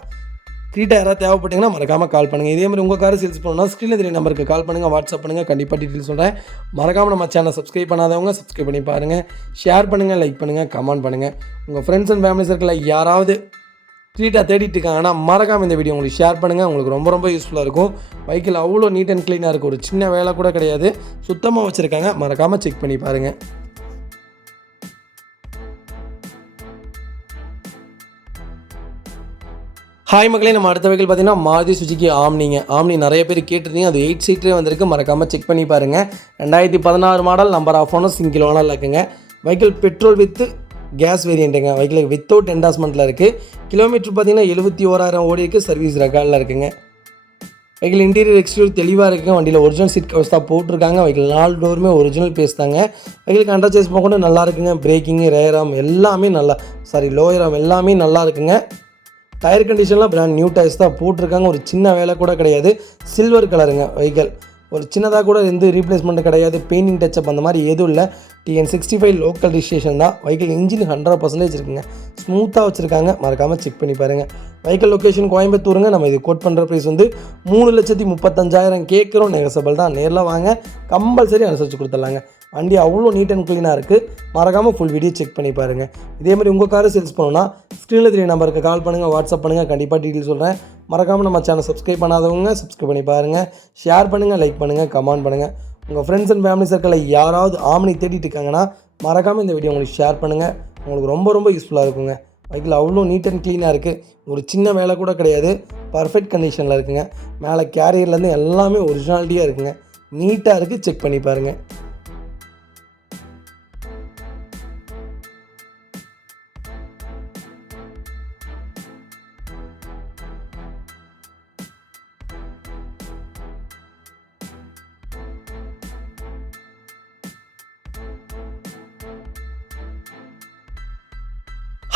யாராவது தேவைப்பட்டீங்கன்னா மறக்காமல் கால் பண்ணுங்கள். இதே மாதிரி உங்கள் காரை சேல்ஸ் பண்ணணும்னா ஸ்க்ரீனில் தெரிய நம்பருக்கு கால் பண்ணுங்கள், வாட்ஸ்அப் பண்ணுங்கள். கண்டிப்பாக டீட்டெயில் சொல்கிறேன். மறக்காமல் நம்ம சேனலை சப்ஸ்கிரைப் பண்ணாதவங்க சப்ஸ்கிரைப் பண்ணி பாருங்கள், ஷேர் பண்ணுங்கள், லைக் பண்ணுங்கள், கமெண்ட் பண்ணுங்கள். உங்கள் ஃப்ரெண்ட்ஸ் அண்ட் ஃபேமிலி சர்க்கிளில் யாராவது க்ரீட்டா தேடிட்டு இருக்காங்கன்னா மறக்காமல் இந்த வீடியோ உங்களுக்கு ஷேர் பண்ணுங்கள். உங்களுக்கு ரொம்ப யூஸ்ஃபுல்லாக இருக்கும். பைக்கில் அவ்வளோ நீட் அண்ட் க்ளீனாக இருக்குது, ஒரு சின்ன வேலை கூட கிடையாது, சுத்தமாக வச்சுருக்காங்க. மறக்காமல் செக் பண்ணி பாருங்கள். ஹாய் மக்களே, நம்ம அடுத்த வெஹிக்கிள் பார்த்தீங்கன்னா மாருதி சுஜுகி ஆம்னி நிறைய பேர் கேட்டிருந்தீங்க. அது 8 சீட்டரே வந்திருக்கு. மறக்காமல் செக் பண்ணி பாருங்கள். 2016 model, number of owner, single ஓனரில் இருக்குங்க. வெஹிக்கிள் பெட்ரோல் வித் கேஸ் வேரியண்ட்டுங்க. வெஹிக்கிள் வித்தவுட் என்டாஸ்மெண்ட்டில் இருக்குது. கிலோமீட்டர் பார்த்தீங்கன்னா 71,000 ஓடி இருக்குது. சர்வீஸ் ரெக்கார்டில் இருக்குங்க. வெஹிக்கிள் இன்டீரியர் எக்ஸ்டீரியர் தெளிவாக இருக்குங்க. வண்டியில் ஒரிஜினல் சீட் கவர்ஸ் தான் போட்டிருக்காங்க. வெஹிக்கிள் 4 டோருமே ஒரிஜினல் பேஸ் தாங்க. வெஹிக்கிள் அண்டர் சேஸ் போக நல்லா இருக்குங்க. பிரேக்கிங்கு, ரேராம் எல்லாமே லோயராம் எல்லாமே நல்லா இருக்குங்க. டயர் கண்டிஷன்லாம் பிராண்ட் நியூ டயர்ஸ் தான் போட்டிருக்காங்க. ஒரு சின்ன வேலை கூட கிடையாது. சில்வர் கலருங்க வெஹிக்கிள். ஒரு சின்னதாக கூட எந்த ரீப்ளேஸ்மெண்ட்டு கிடையாது. பெயிண்டிங் டச்சப் அந்த மாதிரி எதுவும் இல்லை. TN65 லோக்கல் ரிஜிஸ்ட்ரேஷன் தான். வெஹிக்கிள் இன்ஜின் 100% இருக்குங்க. ஸ்மூத்தாக வச்சுருக்காங்க. மறக்காமல் செக் பண்ணி பாருங்கள். வெஹிக்கிள் லொக்கேஷன் கோயம்புத்தூருங்க. நம்ம இது கோட் பண்ணுற ப்ரைஸ் வந்து 3,35,000 கேட்குறோம். நெகசபிள் தான். நேரில் வாங்க, கம்பல்சரி அனுசரித்து கொடுத்துடலாங்க. வண்டி அவ்வளோ நீட் அண்ட் க்ளீனாக இருக்குது. மறக்காமல் ஃபுல் வீடியோ செக் பண்ணி பாருங்கள். இதேமாதிரி உங்கள் காரை சேல்ஸ் பண்ணணும்னா ஸ்க்ரீனில் தெரிய நம்பருக்கு கால் பண்ணுங்கள், வாட்ஸ்அப் பண்ணுங்கள். கண்டிப்பாக டீட்டெயில் சொல்கிறேன். மறக்காமல் நம்ம சேனல் சப்ஸ்கிரைப் பண்ணாதவங்க சப்ஸ்கிரைப் பண்ணி பாருங்கள், ஷேர் பண்ணுங்கள், லைக் பண்ணுங்கள், கமெண்ட் பண்ணுங்கள். உங்கள் ஃப்ரெண்ட்ஸ் அண்ட் ஃபேமிலி சர்க்கிளில் யாராவது ஆம்னி தேடிட்டு இருக்காங்கன்னா மறக்காமல் இந்த வீடியோ உங்களுக்கு ஷேர் பண்ணுங்கள். உங்களுக்கு ரொம்ப யூஸ்ஃபுல்லாக இருக்குங்க. வெஹிக்கிள் அவ்வளோ நீட் அண்ட் க்ளீனாக இருக்குது. ஒரு சின்ன வேலை கூட கிடையாது. பர்ஃபெக்ட் கண்டிஷனில் இருக்குங்க. மேலே கேரியர்லேருந்து எல்லாமே ஒரிஜினாலிட்டியாக இருக்குங்க. நீட்டாக இருக்குது. செக் பண்ணி பாருங்கள்.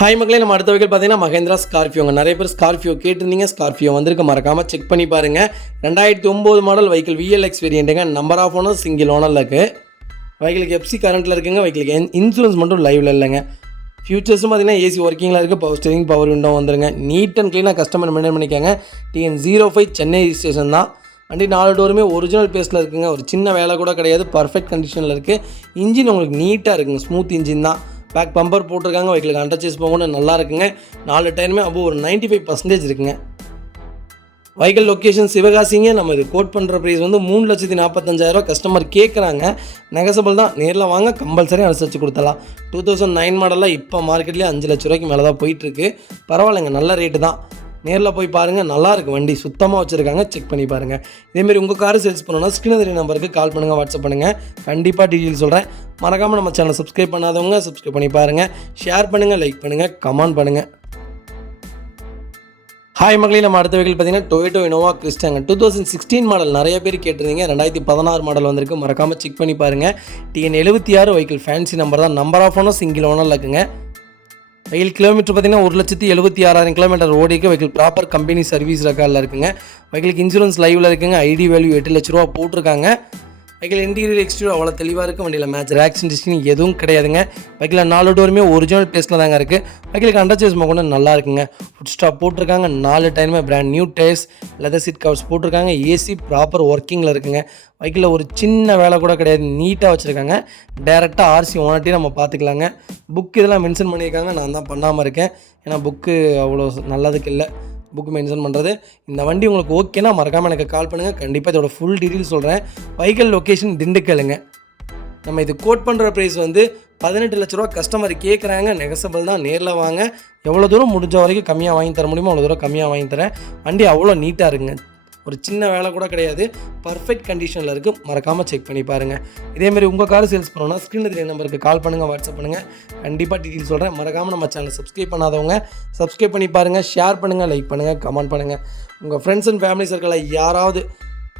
ஹாய் மக்களே, நம்ம அடுத்த வெஹிக்கிள் பார்த்தீங்கன்னா மஹேந்திரா ஸ்கார்பியோங்க. நிறைய பேர் ஸ்கார்பியோ கேட்டிருந்தீங்க. ஸ்கார்பியோ வந்திருக்கு. மறக்காமல் செக் பண்ணி பாருங்கள். 2009 மாடல் வெஹிக்கிள், VLX வேரியண்ட்டுங்க. நம்பர் ஆஃப் ஓனர், சிங்கிள் ஓனரில் இருக்குது. வெஹிக்கிளுக்கு FC கரண்ட்டில் இருக்குங்க. வெஹிக்கிளுக்கு இன்சூரன்ஸ் மட்டும் லைவில் இல்லைங்க. ஃபியூச்சர்ஸும் பார்த்தீங்கன்னா AC ஒர்க்கிங்கில் இருக்குது. பவர் ஸ்டீரிங், பவர் விண்டோ வந்துருங்க. நீட் அண்ட் க்ளீனாக கஸ்டமர் மெயின்டைன் பண்ணிக்காங்க. TN05 சென்னை ரிஜிஸ்ட்ரேஷன் தான். வண்டி 4 டோருமே ஒரிஜினல் பேஸில் இருக்குங்க. ஒரு சின்ன வேலை கூட கிடையாது. பர்ஃபெக்ட் கண்டிஷனில் இருக்குது. இன்ஜின் உங்களுக்கு நீட்டாக இருக்குங்க. ஸ்மூத் இன்ஜின் தான். பேக் பம்பர் போட்டிருக்காங்க. வெஹிக்கிளுக்கு அண்டர் சேஸ் போகணும் நல்லா இருக்குங்க. 4 டயருமே அப்போ ஒரு 95% இருக்குங்க. வெஹிக்கிள் லொக்கேஷன் சிவகாசிங்க. நம்ம இது கோட் பண்ணுற ப்ரைஸ் வந்து 3,45,000 கஸ்டமர் கேட்குறாங்க. நெகசபிள் தான். நேரில் வாங்க, கம்பல்சரி அனுசரித்து கொடுத்தலாம். 2009 மாடலில் இப்போ மார்க்கெட்லேயே 5 லட்ச ரூபாய்க்கு மேலே தான் போயிட்டுருக்கு. பரவாயில்லைங்க, நல்ல ரேட்டு தான். நேரில் போய் பாருங்கள். நல்லாயிருக்கு. வண்டி சுத்தமாக வச்சுருக்காங்க. செக் பண்ணி பாருங்கள். இதேமாரி உங்கள் காரை சேல்ஸ் பண்ணணும்னா ஸ்க்ரீனில் தெரிய நம்பருக்கு கால் பண்ணுங்கள், வாட்ஸ்அப் பண்ணுங்கள். கண்டிப்பாக டீட்டெயில் சொல்கிறேன். மறக்காமல் நம்ம சேனலை சப்ஸ்கிரைப் பண்ணாதவங்க சப்ஸ்கிரைப் பண்ணி பாருங்கள், ஷேர் பண்ணுங்கள், லைக் பண்ணுங்கள், கமெண்ட் பண்ணுங்கள். ஹாய் மக்களே, நம்ம அடுத்த வெஹிக்கிள் பார்த்தீங்கன்னா டொயோட்டோ இனோவா கிறிஸ்டாங்க. 2016 மாடல் நிறைய பேர் கேட்டிருந்தீங்க. 2016 மாடல் வந்திருக்கு. மறக்காமல் செக் பண்ணி பாருங்கள். TN76 வெஹிக்கிள் ஃபேன்சி நம்பர் தான். நம்பர் ஆஃப் ஓனர், சிங்கிள் ஓனரில் இருக்குங்க. வெஹிக்கிள் கிலோமீட்டர் பார்த்தீங்கன்னா 1,76,000 கிலோமீட்டர் ஓடிக்கு. வெஹிக்கிள் ப்ராப்பர் கம்பெனி சர்வீஸ் ரெக்கார்டில் இருக்குங்க. வெஹிக்கிளுக்கு இன்சூரன்ஸ் லைவில் இருக்குங்க. ஐடி வேல்யூ 8 லட்ச ரூபா போட்டிருக்காங்க. வெஹிக்கிள் இன்டீரியர் எக்ஸ்டீரியர் அவ்வளோ தெளிவாக இருக்குது. வண்டியில் மேட்ச் ஆக்சிடென்ட் ஹிஸ்டரி எதுவும் கிடையாதுங்க. வெஹிக்கிள் 4 டோருமே ஒரிஜினல் பேஸில் தாங்க இருக்குது. வெஹிக்கிளுக்கு அண்டர் சேஸ் கொண்டு நல்லா இருக்குங்க. ஃபுட் ஸ்டாப் போட்டிருக்காங்க. 4 டயருமே brand new tyres, leather seat covers போட்டிருக்காங்க. AC ப்ராப்பர் ஒர்க்கிங்கில் இருக்குங்க. வெஹிக்கிளில் ஒரு சின்ன வேலை கூட கிடையாது. நீட்டாக வச்சுருக்காங்க. டேரெக்டாக RC ஓனர்ட்டி நம்ம பார்த்துக்கலாங்க. புக் இதெல்லாம் மென்ஷன் பண்ணியிருக்காங்க. நான் தான் பண்ணாமல் இருக்கேன். ஏன்னா புக்கு அவ்வளோ நல்லதுக்கு இல்லை புக் மென்ஷன் பண்ணுறது. இந்த வண்டி உங்களுக்கு ஓகேனா மறக்காமல் எனக்கு கால் பண்ணுங்கள். கண்டிப்பாக இதோட ஃபுல் டீட்டெயில் சொல்கிறேன். வெஹிக்கிள் லொக்கேஷன் திண்டுக்கலுங்க. நம்ம இது கோட் பண்ணுற ப்ரைஸ் வந்து 18 லட்ச ரூபா கஸ்டமர் கேட்குறாங்க. நெகசபிள் தான். நேரில் வாங்க. எவ்வளோ தூரம் முடிஞ்ச வரைக்கும் கம்மியாக வாங்கி தர முடியுமோ அவ்வளோ தூரம் கம்மியாக வாங்கி தரேன். வண்டி அவ்வளோ நீட்டாக இருக்குங்க. ஒரு சின்ன வேலை கூட கிடையாது. பர்ஃபெக்ட் கண்டிஷனில் இருக்குது. மறக்காமல் செக் பண்ணி பாருங்கள். இதேமாதிரி உங்கள் கார் சேல்ஸ் பண்ணணும்னா ஸ்க்ரீனில் தெரிய நம்பருக்கு கால் பண்ணுங்கள், வாட்ஸ்அப் பண்ணுங்கள். கண்டிப்பாக டீட்டெயில் சொல்கிறேன். மறக்காமல் நம்ம சேனலை சப்ஸ்கிரைப் பண்ணாதவங்க சப்ஸ்கிரைப் பண்ணி பாருங்கள், ஷேர் பண்ணுங்கள், லைக் பண்ணுங்கள், கமெண்ட் பண்ணுங்கள். உங்கள் ஃப்ரெண்ட்ஸ் அண்ட் ஃபேமிலி சர்க்கிளில் யாராவது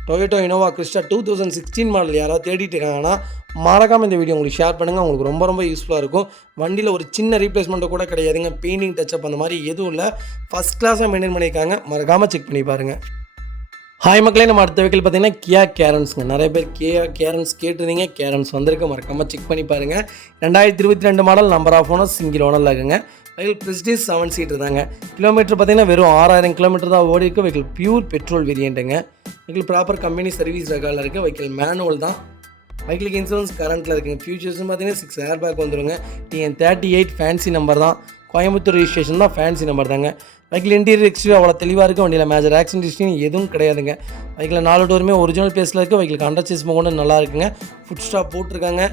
டொயோட்டோ இனோவா கிறிஸ்டா 2016 மாடல் யாராவது தேடிட்டு இருக்காங்கன்னா மறக்காமல் இந்த வீடியோ உங்களுக்கு ஷேர் பண்ணுங்கள். உங்களுக்கு ரொம்ப யூஸ்ஃபுல்லாக இருக்கும். வண்டியில் ஒரு சின்ன ரீப்ளேஸ்மெண்ட்டை கூட கிடையாதுங்க. பெயிண்டிங் டச்சப் அந்த மாதிரி எதுவும் இல்லை. ஃபஸ்ட் கிளாஸாக மெயின்டைன் பண்ணியிருக்காங்க. மறக்காமல் செக் பண்ணி பாருங்கள். ஹாய் மக்களே, நம்ம அடுத்த வெஹிக்கிள் பார்த்தீங்கன்னா கியா கேரன்ஸுங்க. நிறைய பேர் கியா கேரன்ஸ் கேட்டிருந்தீங்க. கேரன்ஸ் வந்திருக்கு. மறக்காமல் செக் பண்ணி பாருங்கள். 2022 model, number of owner, single ஓனரில் இருக்குங்க. வெஹிக்கிள் ப்ரெஸ்டீஜ் 7 சீட்டர் தாங்க. கிலோமீட்டர் பார்த்தீங்கன்னா வெறும் 6000 கிலோமீட்டர் தான் ஓடி இருக்குது. வெஹிக்கிள் பியூர் பெட்ரோல் வேரியண்ட்டுங்க. வெஹிக்கிள் ப்ராப்பர் கம்பெனி சர்வீஸ் ரெக்கார்டில் இருக்குது. வெஹிக்கிள் மேனுவல் தான். வெஹிக்கிளுக்கு இன்சூரன்ஸ் கரண்ட்டில் இருக்குங்க. ஃபியூச்சர்ஸ்னு பார்த்தீங்கன்னா 6 ஏர் பேக் வந்துடுங்க. TN38 ஃபேன்சி நம்பர் தான். கோயம்புத்தூர் ரிஜிஸ்ட்ரேஷன் தான், ஃபேன்சி நம்பர் தாங்க. வெஹிக்கிள் இன்டீரியர் எக்ஸ்டீரியர் அவ்வளோ தெளிவாக இருக்குது. வண்டியில் மேஜர் ஆக்சிடென்ட் ஹிஸ்ட்ரி எதுவும் கிடையாதுங்க. வெஹிக்கிள் 4 டோருமே ஒரிஜினல் பேஸில் இருக்குது. வெஹிக்கிள் அண்டர் சேஸ் கூட நல்லா இருக்குங்க. ஃபுட் ஸ்டாப் போட்டிருக்காங்க.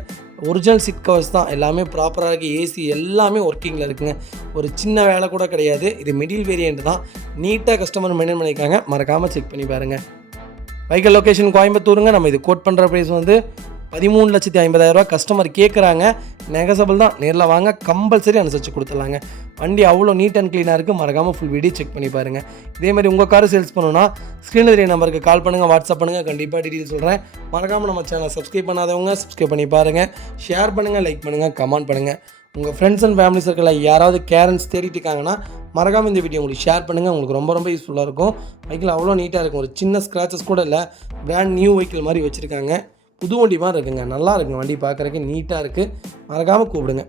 ஒரிஜினல் சீட் கவர்ஸ் தான், எல்லாமே ப்ராப்பராக இருக்குது. ஏசி எல்லாமே ஒர்க்கிங்கில் இருக்குங்க. ஒரு சின்ன வேலை கூட கிடையாது. இது மிடில் வேரியண்ட் தான். நீட்டாக கஸ்டமர் மெயின்டைன் பண்ணியிருக்காங்க. மறக்காமல் செக் பண்ணி பாருங்கள். வெஹிக்கிள் லொக்கேஷன் கோயம்புத்தூருங்க. நம்ம இது கோட் பண்ணுற ப்ரைஸ் வந்து 13,50,000 கஸ்டமர் கேட்குறாங்க. நெகசபிள் தான். நேரில் வாங்க, கம்பல்சரி அனுசரித்து கொடுத்துடலாங்க. வண்டி அவ்வளோ நீட் அண்ட் க்ளீனாக இருக்குது. மறக்காமல் ஃபுல் வீடியோ செக் பண்ணி பாருங்கள். இதேமாதிரி உங்கள் கார் சேல்ஸ் பண்ணணுன்னா ஸ்க்ரீனில் தெரிய நம்பருக்கு கால் பண்ணுங்கள், வாட்ஸ்அப் பண்ணுங்கள். கண்டிப்பாக டீட்டெயில் சொல்கிறேன். மறக்காமல் நம்ம சேனலை சப்ஸ்கிரைப் பண்ணாதவங்க சப்ஸ்கிரைப் பண்ணி பாருங்கள். ஷேர் பண்ணுங்கள், லைக் பண்ணுங்கள், கமெண்ட் பண்ணுங்கள். உங்கள் ஃப்ரெண்ட்ஸ் அண்ட் ஃபேமிலி சர்க்கிளில் யாராவது கேரன்ஸ் தேடிட்டு இருக்காங்கன்னா மறக்காமல் இந்த வீடியோ உங்களுக்கு ஷேர் பண்ணுங்கள். உங்களுக்கு ரொம்ப ரொம்ப யூஸ்ஃபுல்லாக இருக்கும். வெஹிக்கிள் அவ்வளோ நீட்டாக இருக்கும். ஒரு சின்ன ஸ்க்ராச்சஸ் கூட இல்லை. பிராண்ட் நியூ வெஹிக்கிள் மாதிரி வச்சுருக்காங்க. புது வண்டி மாதிரி இருக்குங்க. நல்லா இருக்குங்க. வண்டி பார்க்குறதுக்கு நீட்டாக இருக்குது. மறக்காமல் கூப்பிடுங்க.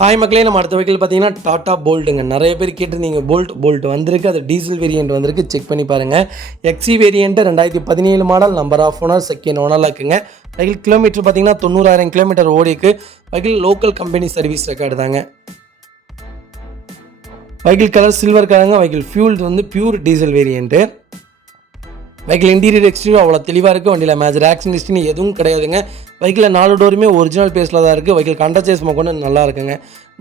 ஹாய் மக்களே, நம்ம அடுத்த வெஹிக்கிள் பார்த்தீங்கன்னா டாட்டா போல்ட்டுங்க. நிறைய பேர் கேட்டிருந்தீங்க. போல்ட் வந்திருக்கு. அது டீசல் வேரியண்ட் வந்திருக்கு. செக் பண்ணி பாருங்கள். EXi variant 2017 model. Number of owner second ஓனரில் இருக்குங்க. வெஹிக்கிள் கிலோமீட்டர் பார்த்தீங்கன்னா 90,000 கிலோமீட்டர் ஓடிக்கு. Vehicle local company service record தாங்க. வெஹிக்கிள் கலர் சில்வர் கலருங்க. வெஹிக்கிள் ஃபியூல் வந்து pure diesel variant. Vehicle interior exterior அவ்வளோ தெளிவாக இருக்குது. வண்டியில் மேஜர் ஆக்சிடென்ட் ஹிஸ்ட்ரி எதுவும் கிடையாதுங்க. வெஹிக்கிள் 4 டோருமே ஒரிஜினல் பேஸில் தான் இருக்குது. வெஹிக்கிள் கண்டர் சேஸ் கொண்டு நல்லா இருக்குங்க.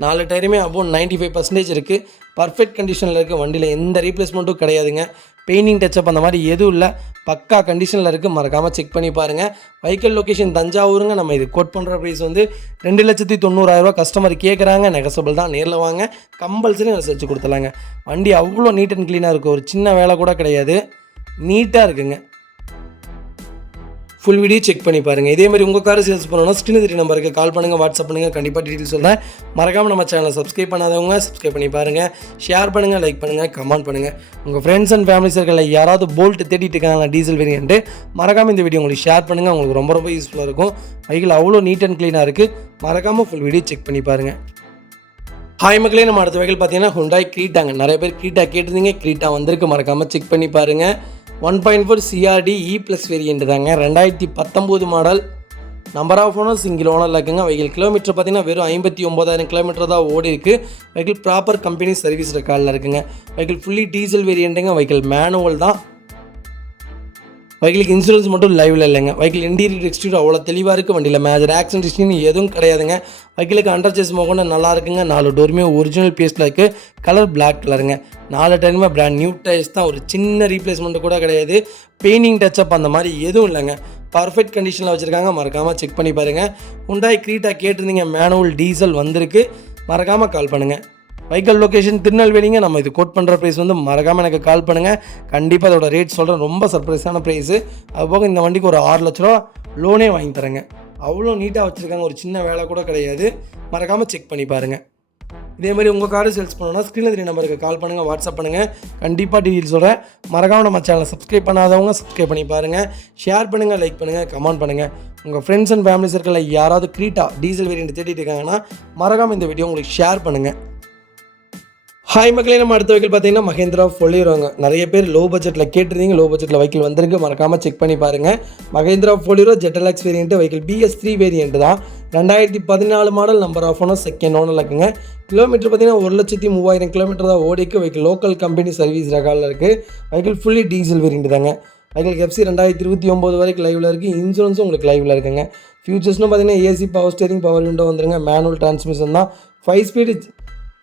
4 டயருமே அபோவ் 95% இருக்குது. பர்ஃபெக்ட் கண்டிஷனில் இருக்குது. வண்டியில் எந்த ரீப்ளேஸ்மெண்ட்டும் கிடையாதுங்க. பெயிண்டிங் டச்சப் அந்த மாதிரி எதுவும் இல்லை. பக்கா கண்டிஷனில் இருக்குது. மறக்காமல் செக் பண்ணி பாருங்கள். வெஹிக்கிள் லொக்கேஷன் தஞ்சாவூருங்க. நம்ம இது கோட் பண்ணுற ப்ரைஸ் வந்து 2,90,000 கஸ்டமர் கேட்குறாங்க. நெகசபிள் தான். நேரில் வாங்க, கம்பல்சரி அனுசரித்து கொடுத்துலாங்க. வண்டி அவ்வளோ நீட் அண்ட் க்ளீனாக இருக்குது. ஒரு சின்ன வேலை கூட கிடையாது. நீட்டாக இருக்குங்க. ஃபுல் வீடியோ செக் பண்ணி பாருங்கள். இதேமாதிரி உங்கள் கார் சேல்ஸ் பண்ணணும்னா ஸ்க்ரீனில் தெரிய நம்பருக்கு கால் பண்ணுங்கள், வாட்ஸ்அப் பண்ணுங்கள். கண்டிப்பாக டீட்டெயில் சொல்கிறேன். மறக்காமல் நம்ம சேனலை சப்ஸ்கிரைப் பண்ணாதவங்க சப்ஸ்கிரைப் பண்ணி பாருங்கள். ஷேர் பண்ணுங்கள், லைக் பண்ணுங்கள், கமெண்ட் பண்ணுங்கள். உங்கள் ஃப்ரெண்ட்ஸ் அண்ட் ஃபேமிலி சர்க்கிளில் யாராவது போல்ட் தேடிட்டு இருக்காங்களா டீசல் வேரியண்ட்டு, மறக்காமல் இந்த வீடியோ உங்களுக்கு ஷேர் பண்ணுங்கள். உங்களுக்கு ரொம்ப ரொம்ப யூஸ்ஃபுல்லாக இருக்கும். வெஹிக்கிள் அவ்வளோ நீட் அண்ட் க்ளீனாக இருக்குது. மறக்காமல் ஃபுல் வீடியோ செக் பண்ணி பாருங்கள். ஹாய் மக்களே, நம்ம அடுத்த வெஹிக்கிள் பார்த்தீங்கன்னா ஹுண்டாய் க்ரீட்டாங்க. நிறைய பேர் க்ரீட்டா கேட்டிருந்தீங்க. க்ரீட்டா வந்திருக்கு. மறக்காமல் செக் பண்ணி பாருங்கள். 1.4 CRD E+ வேரியண்ட் தாங்க. 2019 model. Number of owner single ஓனரில் இருக்குங்க. வெஹிக்கிள் கிலோமீட்டர் பார்த்தீங்கன்னா வெறும் 59,000 கிலோமீட்டர் தான் ஓடி இருக்குது. வெஹிக்கிள் ப்ராப்பர் கம்பெனி சர்வீஸ் ரெக்கார்டில் இருக்குங்க. வெஹிக்கிள் ஃபுல்லி டீசல் வேரியண்ட்டுங்க. வெஹிக்கிள் மேனுவல் தான். வெஹிக்கிளுக்கு இன்சூரன்ஸ் மட்டும் லைவில் இல்லைங்க. வெஹிக்கிள் இன்டீரியர் எக்ஸ்டீரியர் அவ்வளோ தெளிவாக இருக்குது. வண்டியில் மேஜர் ஆக்சிடென்ட் ஹிஸ்ட்ரி எதுவும் கிடையாதுங்க. வெஹிக்கிளுக்கு அண்டர் சேஸ் கூட நல்லா இருக்குங்க. 4 டோருமே ஒரிஜினல் பேஸில் இருக்குது. கலர் பிளாக் கலருங்க. 4 டயருமே பிராண்ட் நியூ டயர்ஸ் தான். ஒரு சின்ன ரீப்ளேஸ்மெண்ட்டு கூட கிடையாது. பெயிண்டிங் டச்சப் அந்த மாதிரி எதுவும் இல்லைங்க. பர்ஃபெக்ட் கண்டிஷனில் வச்சுருக்காங்க. மறக்காமல் செக் பண்ணி பாருங்கள். ஹுண்டாய் க்ரீட்டா கேட்டிருந்தீங்க. மேனுவல் டீசல் வந்திருக்கு. மறக்காமல் கால் பண்ணுங்கள். வெஹிக்கிள் லொக்கேஷன் திருநெல்வேலிங்க. நம்ம இது கோட் பண்ணுற ப்ரைஸ் வந்து மறக்காமல் எனக்கு கால் பண்ணுங்கள். கண்டிப்பாக அதோட ரேட் சொல்கிறேன். ரொம்ப சர்ப்ரைஸான ப்ரைஸு. அதுபோக இந்த வண்டிக்கு ஒரு 6 லட்ச ரூபா லோனே வாங்கி தரேங்க. அவ்வளோ நீட்டாக வச்சுருக்காங்க. ஒரு சின்ன வேலை கூட கிடையாது. மறக்காமல் செக் பண்ணி பாருங்கள். இதேமாதிரி உங்கள் கார் சேல்ஸ் பண்ணணும்னா ஸ்க்ரீனில் தெரிய நம்பருக்கு கால் பண்ணுங்கள், வாட்ஸ்அப் பண்ணுங்கள். கண்டிப்பாக டீட்டெயில் சொல்கிறேன். மறக்காமல் நம்ம சேனலை சப்ஸ்கிரைப் பண்ணாதவங்க சப்ஸ்கிரைப் பண்ணி பாருங்கள். ஷேர் பண்ணுங்கள், லைக் பண்ணுங்கள், கமெண்ட் பண்ணுங்கள். உங்கள் ஃப்ரெண்ட்ஸ் அண்ட் ஃபேமிலி சர்க்கிளில் யாராவது க்ரீட்டா டீசல் வேரியண்ட் தேடிட்டு இருக்காங்கன்னா மறக்காமல் இந்த வீடியோ உங்களுக்கு ஷேர் பண்ணுங்கள். ஹாய் மக்களே, நம்ம அடுத்த வெஹிக்கிள் பார்த்தீங்கன்னா மஹேந்திரா ஃபோலியோங்க. நிறைய பேர் லோ பட்ஜெட்டில் கேட்டிருந்தீங்க. லோ பட்ஜெட்டில் வெஹிக்கிள் வந்திருக்கு. மறக்காமல் செக் பண்ணி பாருங்கள். மஹேந்திரா ஃபோலியோ ZLX variant. Vehicle BS3 variant தான். 2014 model. Number of owner second ஓனரில் இருக்குங்க. கிலோமீட்டர் பார்த்தீங்கன்னா 1,03,000 கிலோமீட்டர் தான் ஓடிக்கு. வெஹிக்கிள் லோக்கல் கம்பெனி சர்வீஸ் ரெக்கார்டில் இருக்குது. வெஹிக்கிள் ஃபுல்லி டீசல் வேரியண்ட் தாங்க. வெஹிக்கிள் FC 2029 வரைக்கும் லைவில் இருக்குது. இன்சூரன்ஸும் உங்களுக்கு லைவில் இருக்குங்க. ஃபியூச்சர்ஸ்னு பார்த்தீங்கன்னா AC, power steering, power window வந்துருங்க. மேனுவல் டிரான்ஸ்மிஷன் தான். 5 ஸ்பீடு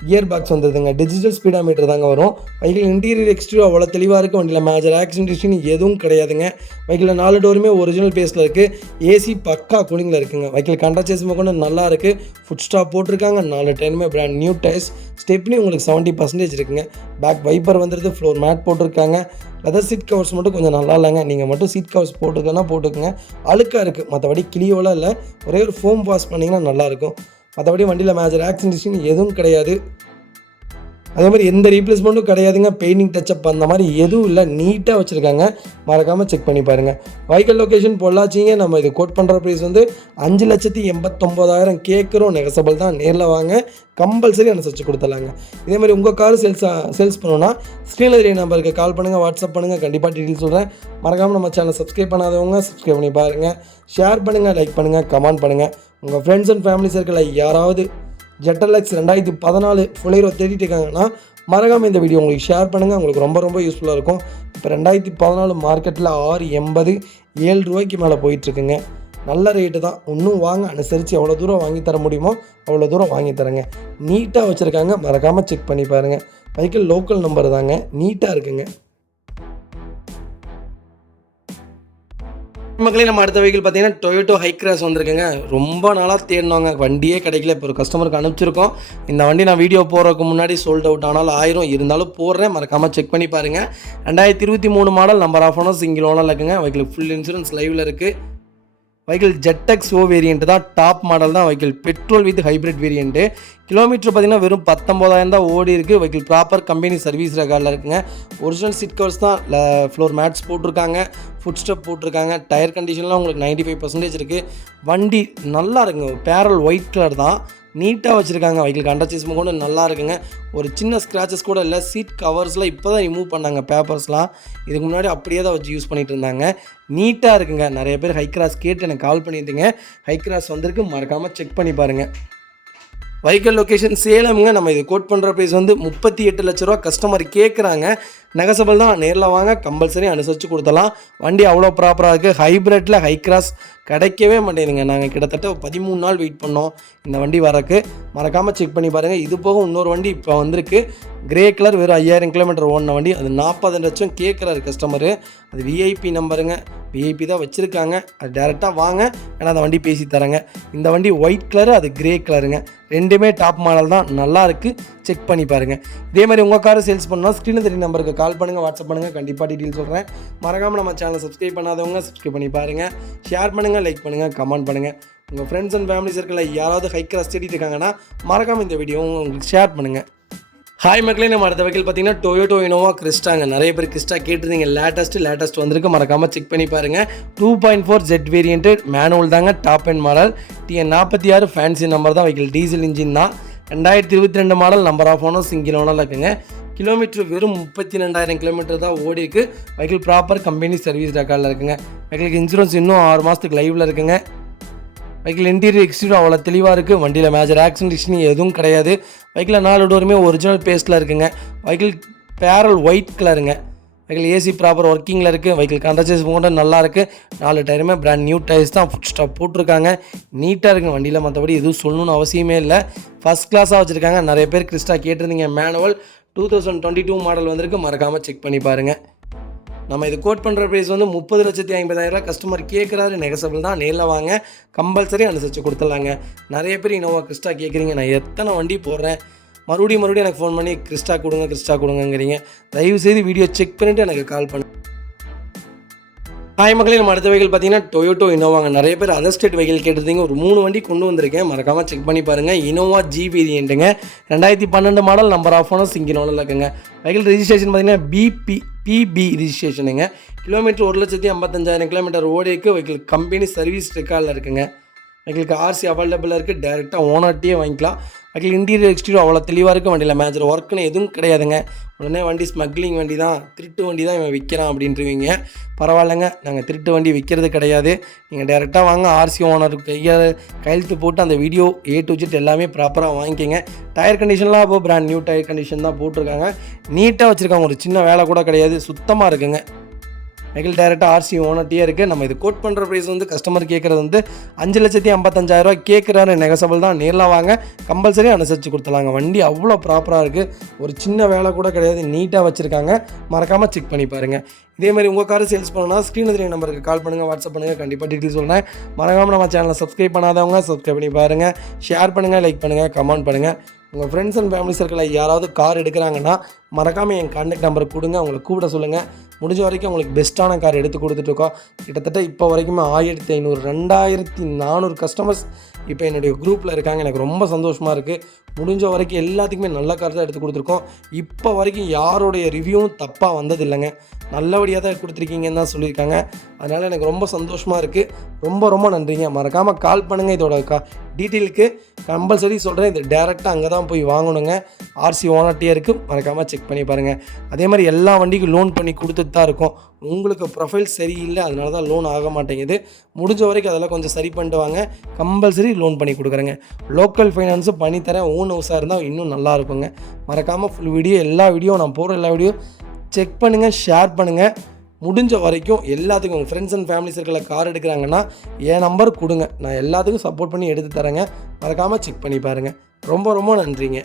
கியர் பாக்ஸ் வந்துடுதுங்க. டிஜிட்டல் ஸ்பீடா மீட்டர் தாங்க வரும். வெஹிக்கிள் இன்டீரியர் எக்ஸ்டீரியர் அவ்வளோ தெளிவாக இருக்குது. வண்டியில் மேஜர் ஆக்சிடென்ட் ஹிஸ்ட்ரி எதுவும் கிடையாதுங்க. வெஹிக்கிள் 4 டோருமே ஒரிஜினல் பேஸில் இருக்குது. AC பக்கா கூலிங்கில் இருக்குங்க. வெஹிக்கிள் கண்டர் சேஸ் கொண்டு நல்லா இருக்குது. ஃபுட் ஸ்டாப் போட்டிருக்காங்க. 4 டயருமே பிராண்ட் நியூ டயர்ஸ். ஸ்டெப்னி உங்களுக்கு 70% இருக்குங்க. பேக் வைப்பர் வந்துடுது. ஃப்ளோர் மேட் போட்டிருக்காங்க. லெதர் சீட் கவர்ஸ் மட்டும் கொஞ்சம் நல்லா இல்லைங்க. நீங்கள் மட்டும் சீட் கவர்ஸ் போட்டுக்கன்னா போட்டுக்கோங்க. அழுக்காக இருக்குது. மற்றபடி கிளியோலாம் இல்லை. ஒரே ஒரு ஃபோம் வாஷ் பண்ணிங்கன்னா நல்லாயிருக்கும். மற்றபடி வண்டியில் மேஜர் ஆக்சிடென்ட் ஹிஸ்ட்ரி எதுவும் கிடையாது. அதே மாதிரி எந்த ரீப்ளேஸ்மெண்ட்டும் கிடையாதுங்க. பெயிண்டிங் டச்சப் அந்த மாதிரி எதுவும் இல்லை, நீட்டாக வச்சுருக்காங்க. மறக்காமல் செக் பண்ணி பாருங்கள். வெஹிக்கிள் லொக்கேஷன் பொள்ளாச்சிங்க. நம்ம இது கோட் பண்ணுற ப்ரைஸ் வந்து 5,89,000 கேட்குறோம். நெகசபிள் தான். நேரில் வாங்க, கம்பல்சரி அனுசரித்து கொடுத்துலாங்க. இதே மாதிரி உங்கள் கார் சேல்ஸ் பண்ணணுன்னா ஸ்க்ரீனில் தெரிய நம்பருக்கு கால் பண்ணுங்கள், வாட்ஸ்அப் பண்ணுங்கள். கண்டிப்பாக டீட்டெயில்ஸ் சொல்கிறேன். மறக்காமல் நம்ம சேனலை சப்ஸ்கிரைப் பண்ணாதவங்க சப்ஸ்கிரைப் பண்ணி பாருங்கள். ஷேர் பண்ணுங்கள், லைக் பண்ணுங்கள், கமெண்ட் பண்ணுங்கள். உங்கள் ஃப்ரெண்ட்ஸ் அண்ட் ஃபேமிலி சர்க்கிளில் யாராவது ZLX 2014 ஃபுல் ஹீரோ தேடிட்டு இருக்காங்கன்னா மறக்காமல் இந்த வீடியோ உங்களுக்கு ஷேர் பண்ணுங்கள். உங்களுக்கு ரொம்ப ரொம்ப யூஸ்ஃபுல்லாக இருக்கும். இப்போ 2014 மார்க்கெட்டில் 680 7 ரூபாய்க்கு மேலே போயிட்டுருக்குங்க. நல்ல ரேட்டு தான். இன்னும் வாங்க, அனுசரித்து எவ்வளோ தூரம் வாங்கி தர முடியுமோ அவ்வளோ தூரம் வாங்கி தரேங்க. நீட்டாக வச்சுருக்காங்க. மறக்காமல் செக் பண்ணி பாருங்கள். வெஹிக்கிள் லோக்கல் நம்பர் தாங்க, நீட்டாக இருக்குங்க. மக்களே, நம்ம அடுத்த வெஹிக்கிள் பார்த்தீங்கன்னா டொயோட்டோ ஹைக்ராஸ் வந்திருக்குங்க. ரொம்ப நாளாக தேடினாங்க, வண்டியே கிடைக்கல. இப்போ ஒரு கஸ்டமருக்கு அனுப்பிச்சிருக்கோம். இந்த வண்டி நான் வீடியோ போடுறதுக்கு முன்னாடி சோல்ட் அவுட் ஆனாலும் 1000 இருந்தாலும் போடுறேன். மறக்காமல் செக் பண்ணி பாருங்கள். 2023 model, number of owner, single owner இருக்குங்க. வெஹிக்கிள் ஃபுல் இன்சூரன்ஸ் லைவில் இருக்குது. வெஹிக்கிள் ZX O வேரியன்ட் தான், டாப் மாடல் தான். Vehicle petrol with hybrid variant. Kilometre பார்த்தீங்கன்னா வெறும் 19,000 தான் ஓடி இருக்குது. வெஹிக்கிள் ப்ராப்பர் கம்பெனி சர்வீஸ் ரெக்கார்டில் இருக்குங்க. ஒரிஜினல் சீட் கவர்ஸ் தான், ஃப்ளோர் மேட்ஸ் போட்டிருக்காங்க, ஃபுட் ஸ்டெப் போட்டிருக்காங்க. டயர் கண்டிஷன்லாம் உங்களுக்கு 95% இருக்குது. வண்டி நல்லா இருக்குங்க. பேரல் ஒயிட் கலர் தான், நீட்டாக வச்சுருக்காங்க. வெஹிக்கிள் கண்டச்சேஸ்மும் கூட நல்லா இருக்குங்க. ஒரு சின்ன ஸ்க்ராச்சஸ் கூட இல்லை. சீட் கவர்ஸ்லாம் இப்போ தான் ரிமூவ் பண்ணாங்க, பேப்பர்ஸ்லாம். இதுக்கு முன்னாடி அப்படியே தான் வச்சு யூஸ் பண்ணிகிட்டு இருந்தாங்க. நீட்டாக இருக்குங்க. நிறைய பேர் ஹைக்ராஸ் கேட்டு எனக்கு கால் பண்ணியிருந்தீங்க. ஹைக்ராஸ் வந்திருக்கு, மறக்காமல் செக் பண்ணி பாருங்கள். வெஹிக்கிள் லொக்கேஷன் சேலம்ங்க. நம்ம இது கோட் பண்ணுற ப்ரைஸ் வந்து 38 லட்ச ரூபா கஸ்டமர் கேட்குறாங்க. நெகசபிள் தான். நேரில் வாங்க, கம்பல்சரி அனுசரித்து கொடுத்தலாம். வண்டி அவ்வளோ ப்ராப்பராக இருக்குது. ஹைப்ரிட்டில் ஹைக்ராஸ் கிடைக்கவே மாட்டேங்குதுங்க. நாங்கள் கிட்டத்தட்ட 13 நாள் வெயிட் பண்ணோம் இந்த வண்டி வரக்கு. மறக்காமல் செக் பண்ணி பாருங்கள். இது போக இன்னொரு வண்டி இப்போ வந்திருக்கு, கிரே கலர், வெறும் 5000 கிலோமீட்டர் ஓடின வண்டி. அது 40 லட்சம் கேட்குறாரு கஸ்டமரு. அது விஐபி நம்பருங்க, விஐபி தான் வச்சுருக்காங்க. அது டேரெக்டாக வாங்க, ஏன்னா அந்த வண்டி பேசி தரேங்க. இந்த வண்டி ஒயிட் கலரு, அது கிரே கலருங்க. ரெண்டுமே டாப் மாடல் தான், நல்லா இருக்குது. செக் பண்ணி பாருங்கள். இதே மாதிரி உங்கள் காரை சேல்ஸ் பண்ணால் ஸ்க்ரீனில் தெரிய நம்பருக்கு கால் பண்ணுங்கள், வாட்ஸ்அப் பண்ணுங்கள். கண்டிப்பாக டீட்டெயில் சொல்கிறேன். மறக்காமல் நம்ம சேனலை சப்ஸ்கிரைப் பண்ணாதவங்க சப்ஸ்கிரைப் பண்ணி பாருங்கள். ஷேர் பண்ணுங்கள், லைக் பண்ணுங்கள், கமெண்ட் பண்ணுங்கள். உங்கள் ஃப்ரெண்ட்ஸ் அண்ட் ஃபேமிலி சர்க்கிளில் யாராவது ஹைக்ராஸ் தேடிட்டு இருக்காங்கன்னா மறக்காமல் இந்த வீடியோ உங்களுக்கு ஷேர் பண்ணுங்கள். ஹாய் மக்களே, நம்ம அடுத்த வெஹிக்கிள் பார்த்தீங்கன்னா டொயோட்டோ இனோவா கிறிஸ்டாங்க. நிறைய பேர் கிறிஸ்டா கேட்டிருந்தீங்க. லேட்டஸ்ட் வந்திருக்கு. மறக்காமல் செக் பண்ணி பாருங்கள். 2.4 Z வேரியன்ட்டு, மேனுவல் தாங்க, top and model. TN46 fancy number தான். வெஹிக்கிள் டீசல் இன்ஜின் தான். 2022 model, number of owner, single ஓனரில் இருக்குங்க. கிலோமீட்டர் வெறும் 32,000 கிலோமீட்டர் தான் ஓடி இருக்குது. வெஹிக்கிள் ப்ராப்பர் கம்பெனி சர்வீஸ் ரெக்கார்டில் இருக்குங்க. வெஹிக்கிளுக்கு இன்சூரன்ஸ் இன்னும் 6 மாதத்துக்கு லைவில் இருக்குங்க. வெஹிக்கிள் இன்டீரியர் எக்ஸ்டீரியர் அவ்வளோ தெளிவாக இருக்குது. வண்டியில் மேஜர் ஆக்சிடென்ட் ஹிஸ்ட்ரி எதுவும் கிடையாது. வெஹிக்கிள் 4 டோருமே ஒரிஜினல் பேஸ்ட்டில் இருக்குங்க. வெஹிக்கிள் பேரல் ஒயிட் கலருங்க. வெஹிக்கிள் ஏசி ப்ராப்பர் ஒர்க்கிங்கில் இருக்குது. வெஹிக்கிள் கண்டச்சேஸ் கூட நல்லா இருக்குது. 4 டயருமே பிராண்ட் நியூ டயர்ஸ் தான், ஃபுட் ஸ்டாப் போட்டிருக்காங்க. நீட்டாக இருக்குங்க வண்டியில். மற்றபடி எதுவும் சொல்லணும்னு அவசியமே இல்லை. ஃபஸ்ட் கிளாஸாக வச்சுருக்காங்க. நிறைய பேர் கிறிஸ்டா கேட்டிருந்தீங்க. மேனுவல் 2022 மாடல் வந்திருக்கு. மறக்காமல் செக் பண்ணி பாருங்கள். நம்ம இது கோட் பண்ணுற ப்ரைஸ் வந்து 30,50,000 கஸ்டமர் கேட்குறாரு. நெகசபிள் தான். நேரில் வாங்க, கம்பல்சரி அனுசரித்து கொடுத்துடலாங்க. நிறைய பேர் இனோவா கிறிஸ்டா கேட்குறீங்க. நான் எத்தனை வண்டி போடுறேன், மறுபடியும் எனக்கு ஃபோன் பண்ணி கிறிஸ்டா கொடுங்கங்கிறீங்க. தயவுசெய்து வீடியோ செக் பண்ணிவிட்டு எனக்கு கால் பண்ணு. ஹாய் மக்களே, நம்ம அடுத்த வெஹிக்கிள் பார்த்தீங்கன்னா டொயோட்டோ இனோவாங்க. நிறைய பேர் அதர் ஸ்டேட் வெஹிக்கிள் கேட்டிருந்தீங்க. ஒரு 3 வண்டி கொண்டு வந்திருக்கேன். மறக்காமல் செக் பண்ணி பாருங்கள். இனோவா G வேரியன்ட்டுங்க. 2012 model, number of owner, single ஓனரில் இருக்குங்க. வெஹிக்கிள் ரெஜிஸ்ட்ரேஷன் பார்த்தீங்கன்னா PB ரிஜிஸ்ட்ரேஷனுங்க. கிலோமீட்டர் 1,55,000 கிலோமீட்டர் ஓடி இருக்குது. வெஹிக்கிள் கம்பெனி சர்வீஸ் ரெக்கார்டில் இருக்குங்க. வெஹிக்கிளுக்கு RC அவைலபிளாக இருக்குது. டேரெக்டாக ஓனர்ட்டியே வாங்கிக்கலாம். வெஹிக்கிள் இன்டீரியர் எக்ஸ்டீரியர் அவ்வளோ தெளிவாக இருக்குது. வண்டியில் மேஜர் ஒர்க்குன்னு எதுவும் கிடையாதுங்க. உடனே வண்டி ஸ்மக்லிங் வண்டி தான், திருட்டு வண்டி தான் இவன் விற்கிறான் அப்படின்றவங்க. பரவாயில்லைங்க, நாங்கள் திருட்டு வண்டி விற்கிறது கிடையாது. நீங்கள் டேரெக்டாக வாங்க, RC ஓனர் கையெழுத்து போட்டு அந்த வீடியோ A to Z எல்லாமே ப்ராப்பராக வாங்கிக்கோங்க. டயர் கண்டிஷன்லாம் அப்போ பிராண்ட் நியூ டயர் கண்டிஷன் தான் போட்டிருக்காங்க. நீட்டாக வச்சுருக்காங்க. ஒரு சின்ன வேலை கூட கிடையாது. சுத்தமாக இருக்குங்க. வெஹிக்கிள் டேரெக்டாக RC ஓனர்ட்டியே இருக்குது. நம்ம இது கோட் பண்ணுற ப்ரைஸ் வந்து கஸ்டமர் கேட்குறது வந்து 5,55,000 கேட்குறாரு. நெகசபிள் தான். நேரில் வாங்க, கம்பல்சரி அனுசரித்து கொடுத்துலாங்க. வண்டி அவ்வளோ ப்ராப்பராக இருக்குது. ஒரு சின்ன வேலை கூட கிடையாது. நீட்டாக வச்சுருக்காங்க. மறக்காமல் செக் பண்ணி பாருங்கள். இதே மாதிரி உங்கள் காரை சேல்ஸ் பண்ணணும்னா ஸ்க்ரீனில் தெரிய நம்பருக்கு கால் பண்ணுங்கள், வாட்ஸ்அப் பண்ணுங்கள். கண்டிப்பாக டீட்டெயில் சொல்கிறேன். மறக்காமல் நம்ம சேனலை சப்ஸ்கிரைப் பண்ணாதவங்க சப்ஸ்கிரைப் பண்ணி பாருங்கள். ஷேர் பண்ணுங்கள், லைக் பண்ணுங்கள், கமெண்ட் பண்ணுங்கள். உங்கள் ஃப்ரெண்ட்ஸ் அண்ட் ஃபேமிலி சர்க்கிளில் யாராவது கார் எடுக்கிறாங்கன்னா மறக்காமல் என் கான்டாக்ட் நம்பர் கொடுங்க. அவங்களை கூப்பிட சொல்லுங்கள். முடிஞ்ச வரைக்கும் உங்களுக்கு பெஸ்ட்டான கார் எடுத்து கொடுத்துட்ருக்கோம். கிட்டத்தட்ட இப்போ வரைக்குமே 1500 2400 கஸ்டமர்ஸ் இப்போ என்னுடைய குரூப்பில் இருக்காங்க. எனக்கு ரொம்ப சந்தோஷமாக இருக்குது. முடிஞ்ச வரைக்கும் எல்லாத்துக்குமே நல்ல கார் தான் எடுத்து கொடுத்துருக்கோம். இப்போ வரைக்கும் யாரோடைய ரிவ்யூவும் தப்பாக வந்ததில்லைங்க. நல்லபடியாக தான் கொடுத்துருக்கீங்கன்னு தான் சொல்லியிருக்காங்க. அதனால் எனக்கு ரொம்ப சந்தோஷமாக இருக்குது. ரொம்ப ரொம்ப நன்றிங்க. மறக்காமல் கால் பண்ணுங்கள். இதோட டீட்டெயிலுக்கு கம்பல்சரி சொல்கிறேன். இது டேரெக்டாக அங்கே தான் போய் வாங்கணுங்க. ஆர்சி ஓனர்ட்டியே இருக்குது. மறக்காமல் செக் பண்ணி பாருங்கள். அதே மாதிரி எல்லா வண்டிக்கும் லோன் பண்ணி கொடுத்துட்டு தான் இருக்கும். உங்களுக்கு ப்ரொஃபைல் சரியில்லை, அதனால தான் லோன் ஆக மாட்டேங்குது. முடிஞ்ச வரைக்கும் அதெல்லாம் கொஞ்சம் சரி பண்ணிட்டு வாங்க. கம்பல்சரி லோன் பண்ணி கொடுக்குறேங்க. லோக்கல் ஃபைனான்ஸும் பண்ணித்தரேன். ஓன் ஹவுஸாக இருந்தால் இன்னும் நல்லா இருக்குங்க. மறக்காமல் ஃபுல் வீடியோ எல்லா வீடியோ நான் போடுற எல்லா வீடியோ செக் பண்ணுங்கள், ஷேர் பண்ணுங்கள். முடிஞ்ச வரைக்கும் எல்லாத்துக்கும் உங்கள் ஃப்ரெண்ட்ஸ் அண்ட் ஃபேமிலி சர்க்கிளில் கார் எடுக்கிறாங்கன்னா என் நம்பர் கொடுங்க. நான் எல்லாத்துக்கும் சப்போர்ட் பண்ணி எடுத்து தரேங்க. மறக்காமல் செக் பண்ணி பாருங்கள். ரொம்ப ரொம்ப நன்றிங்க.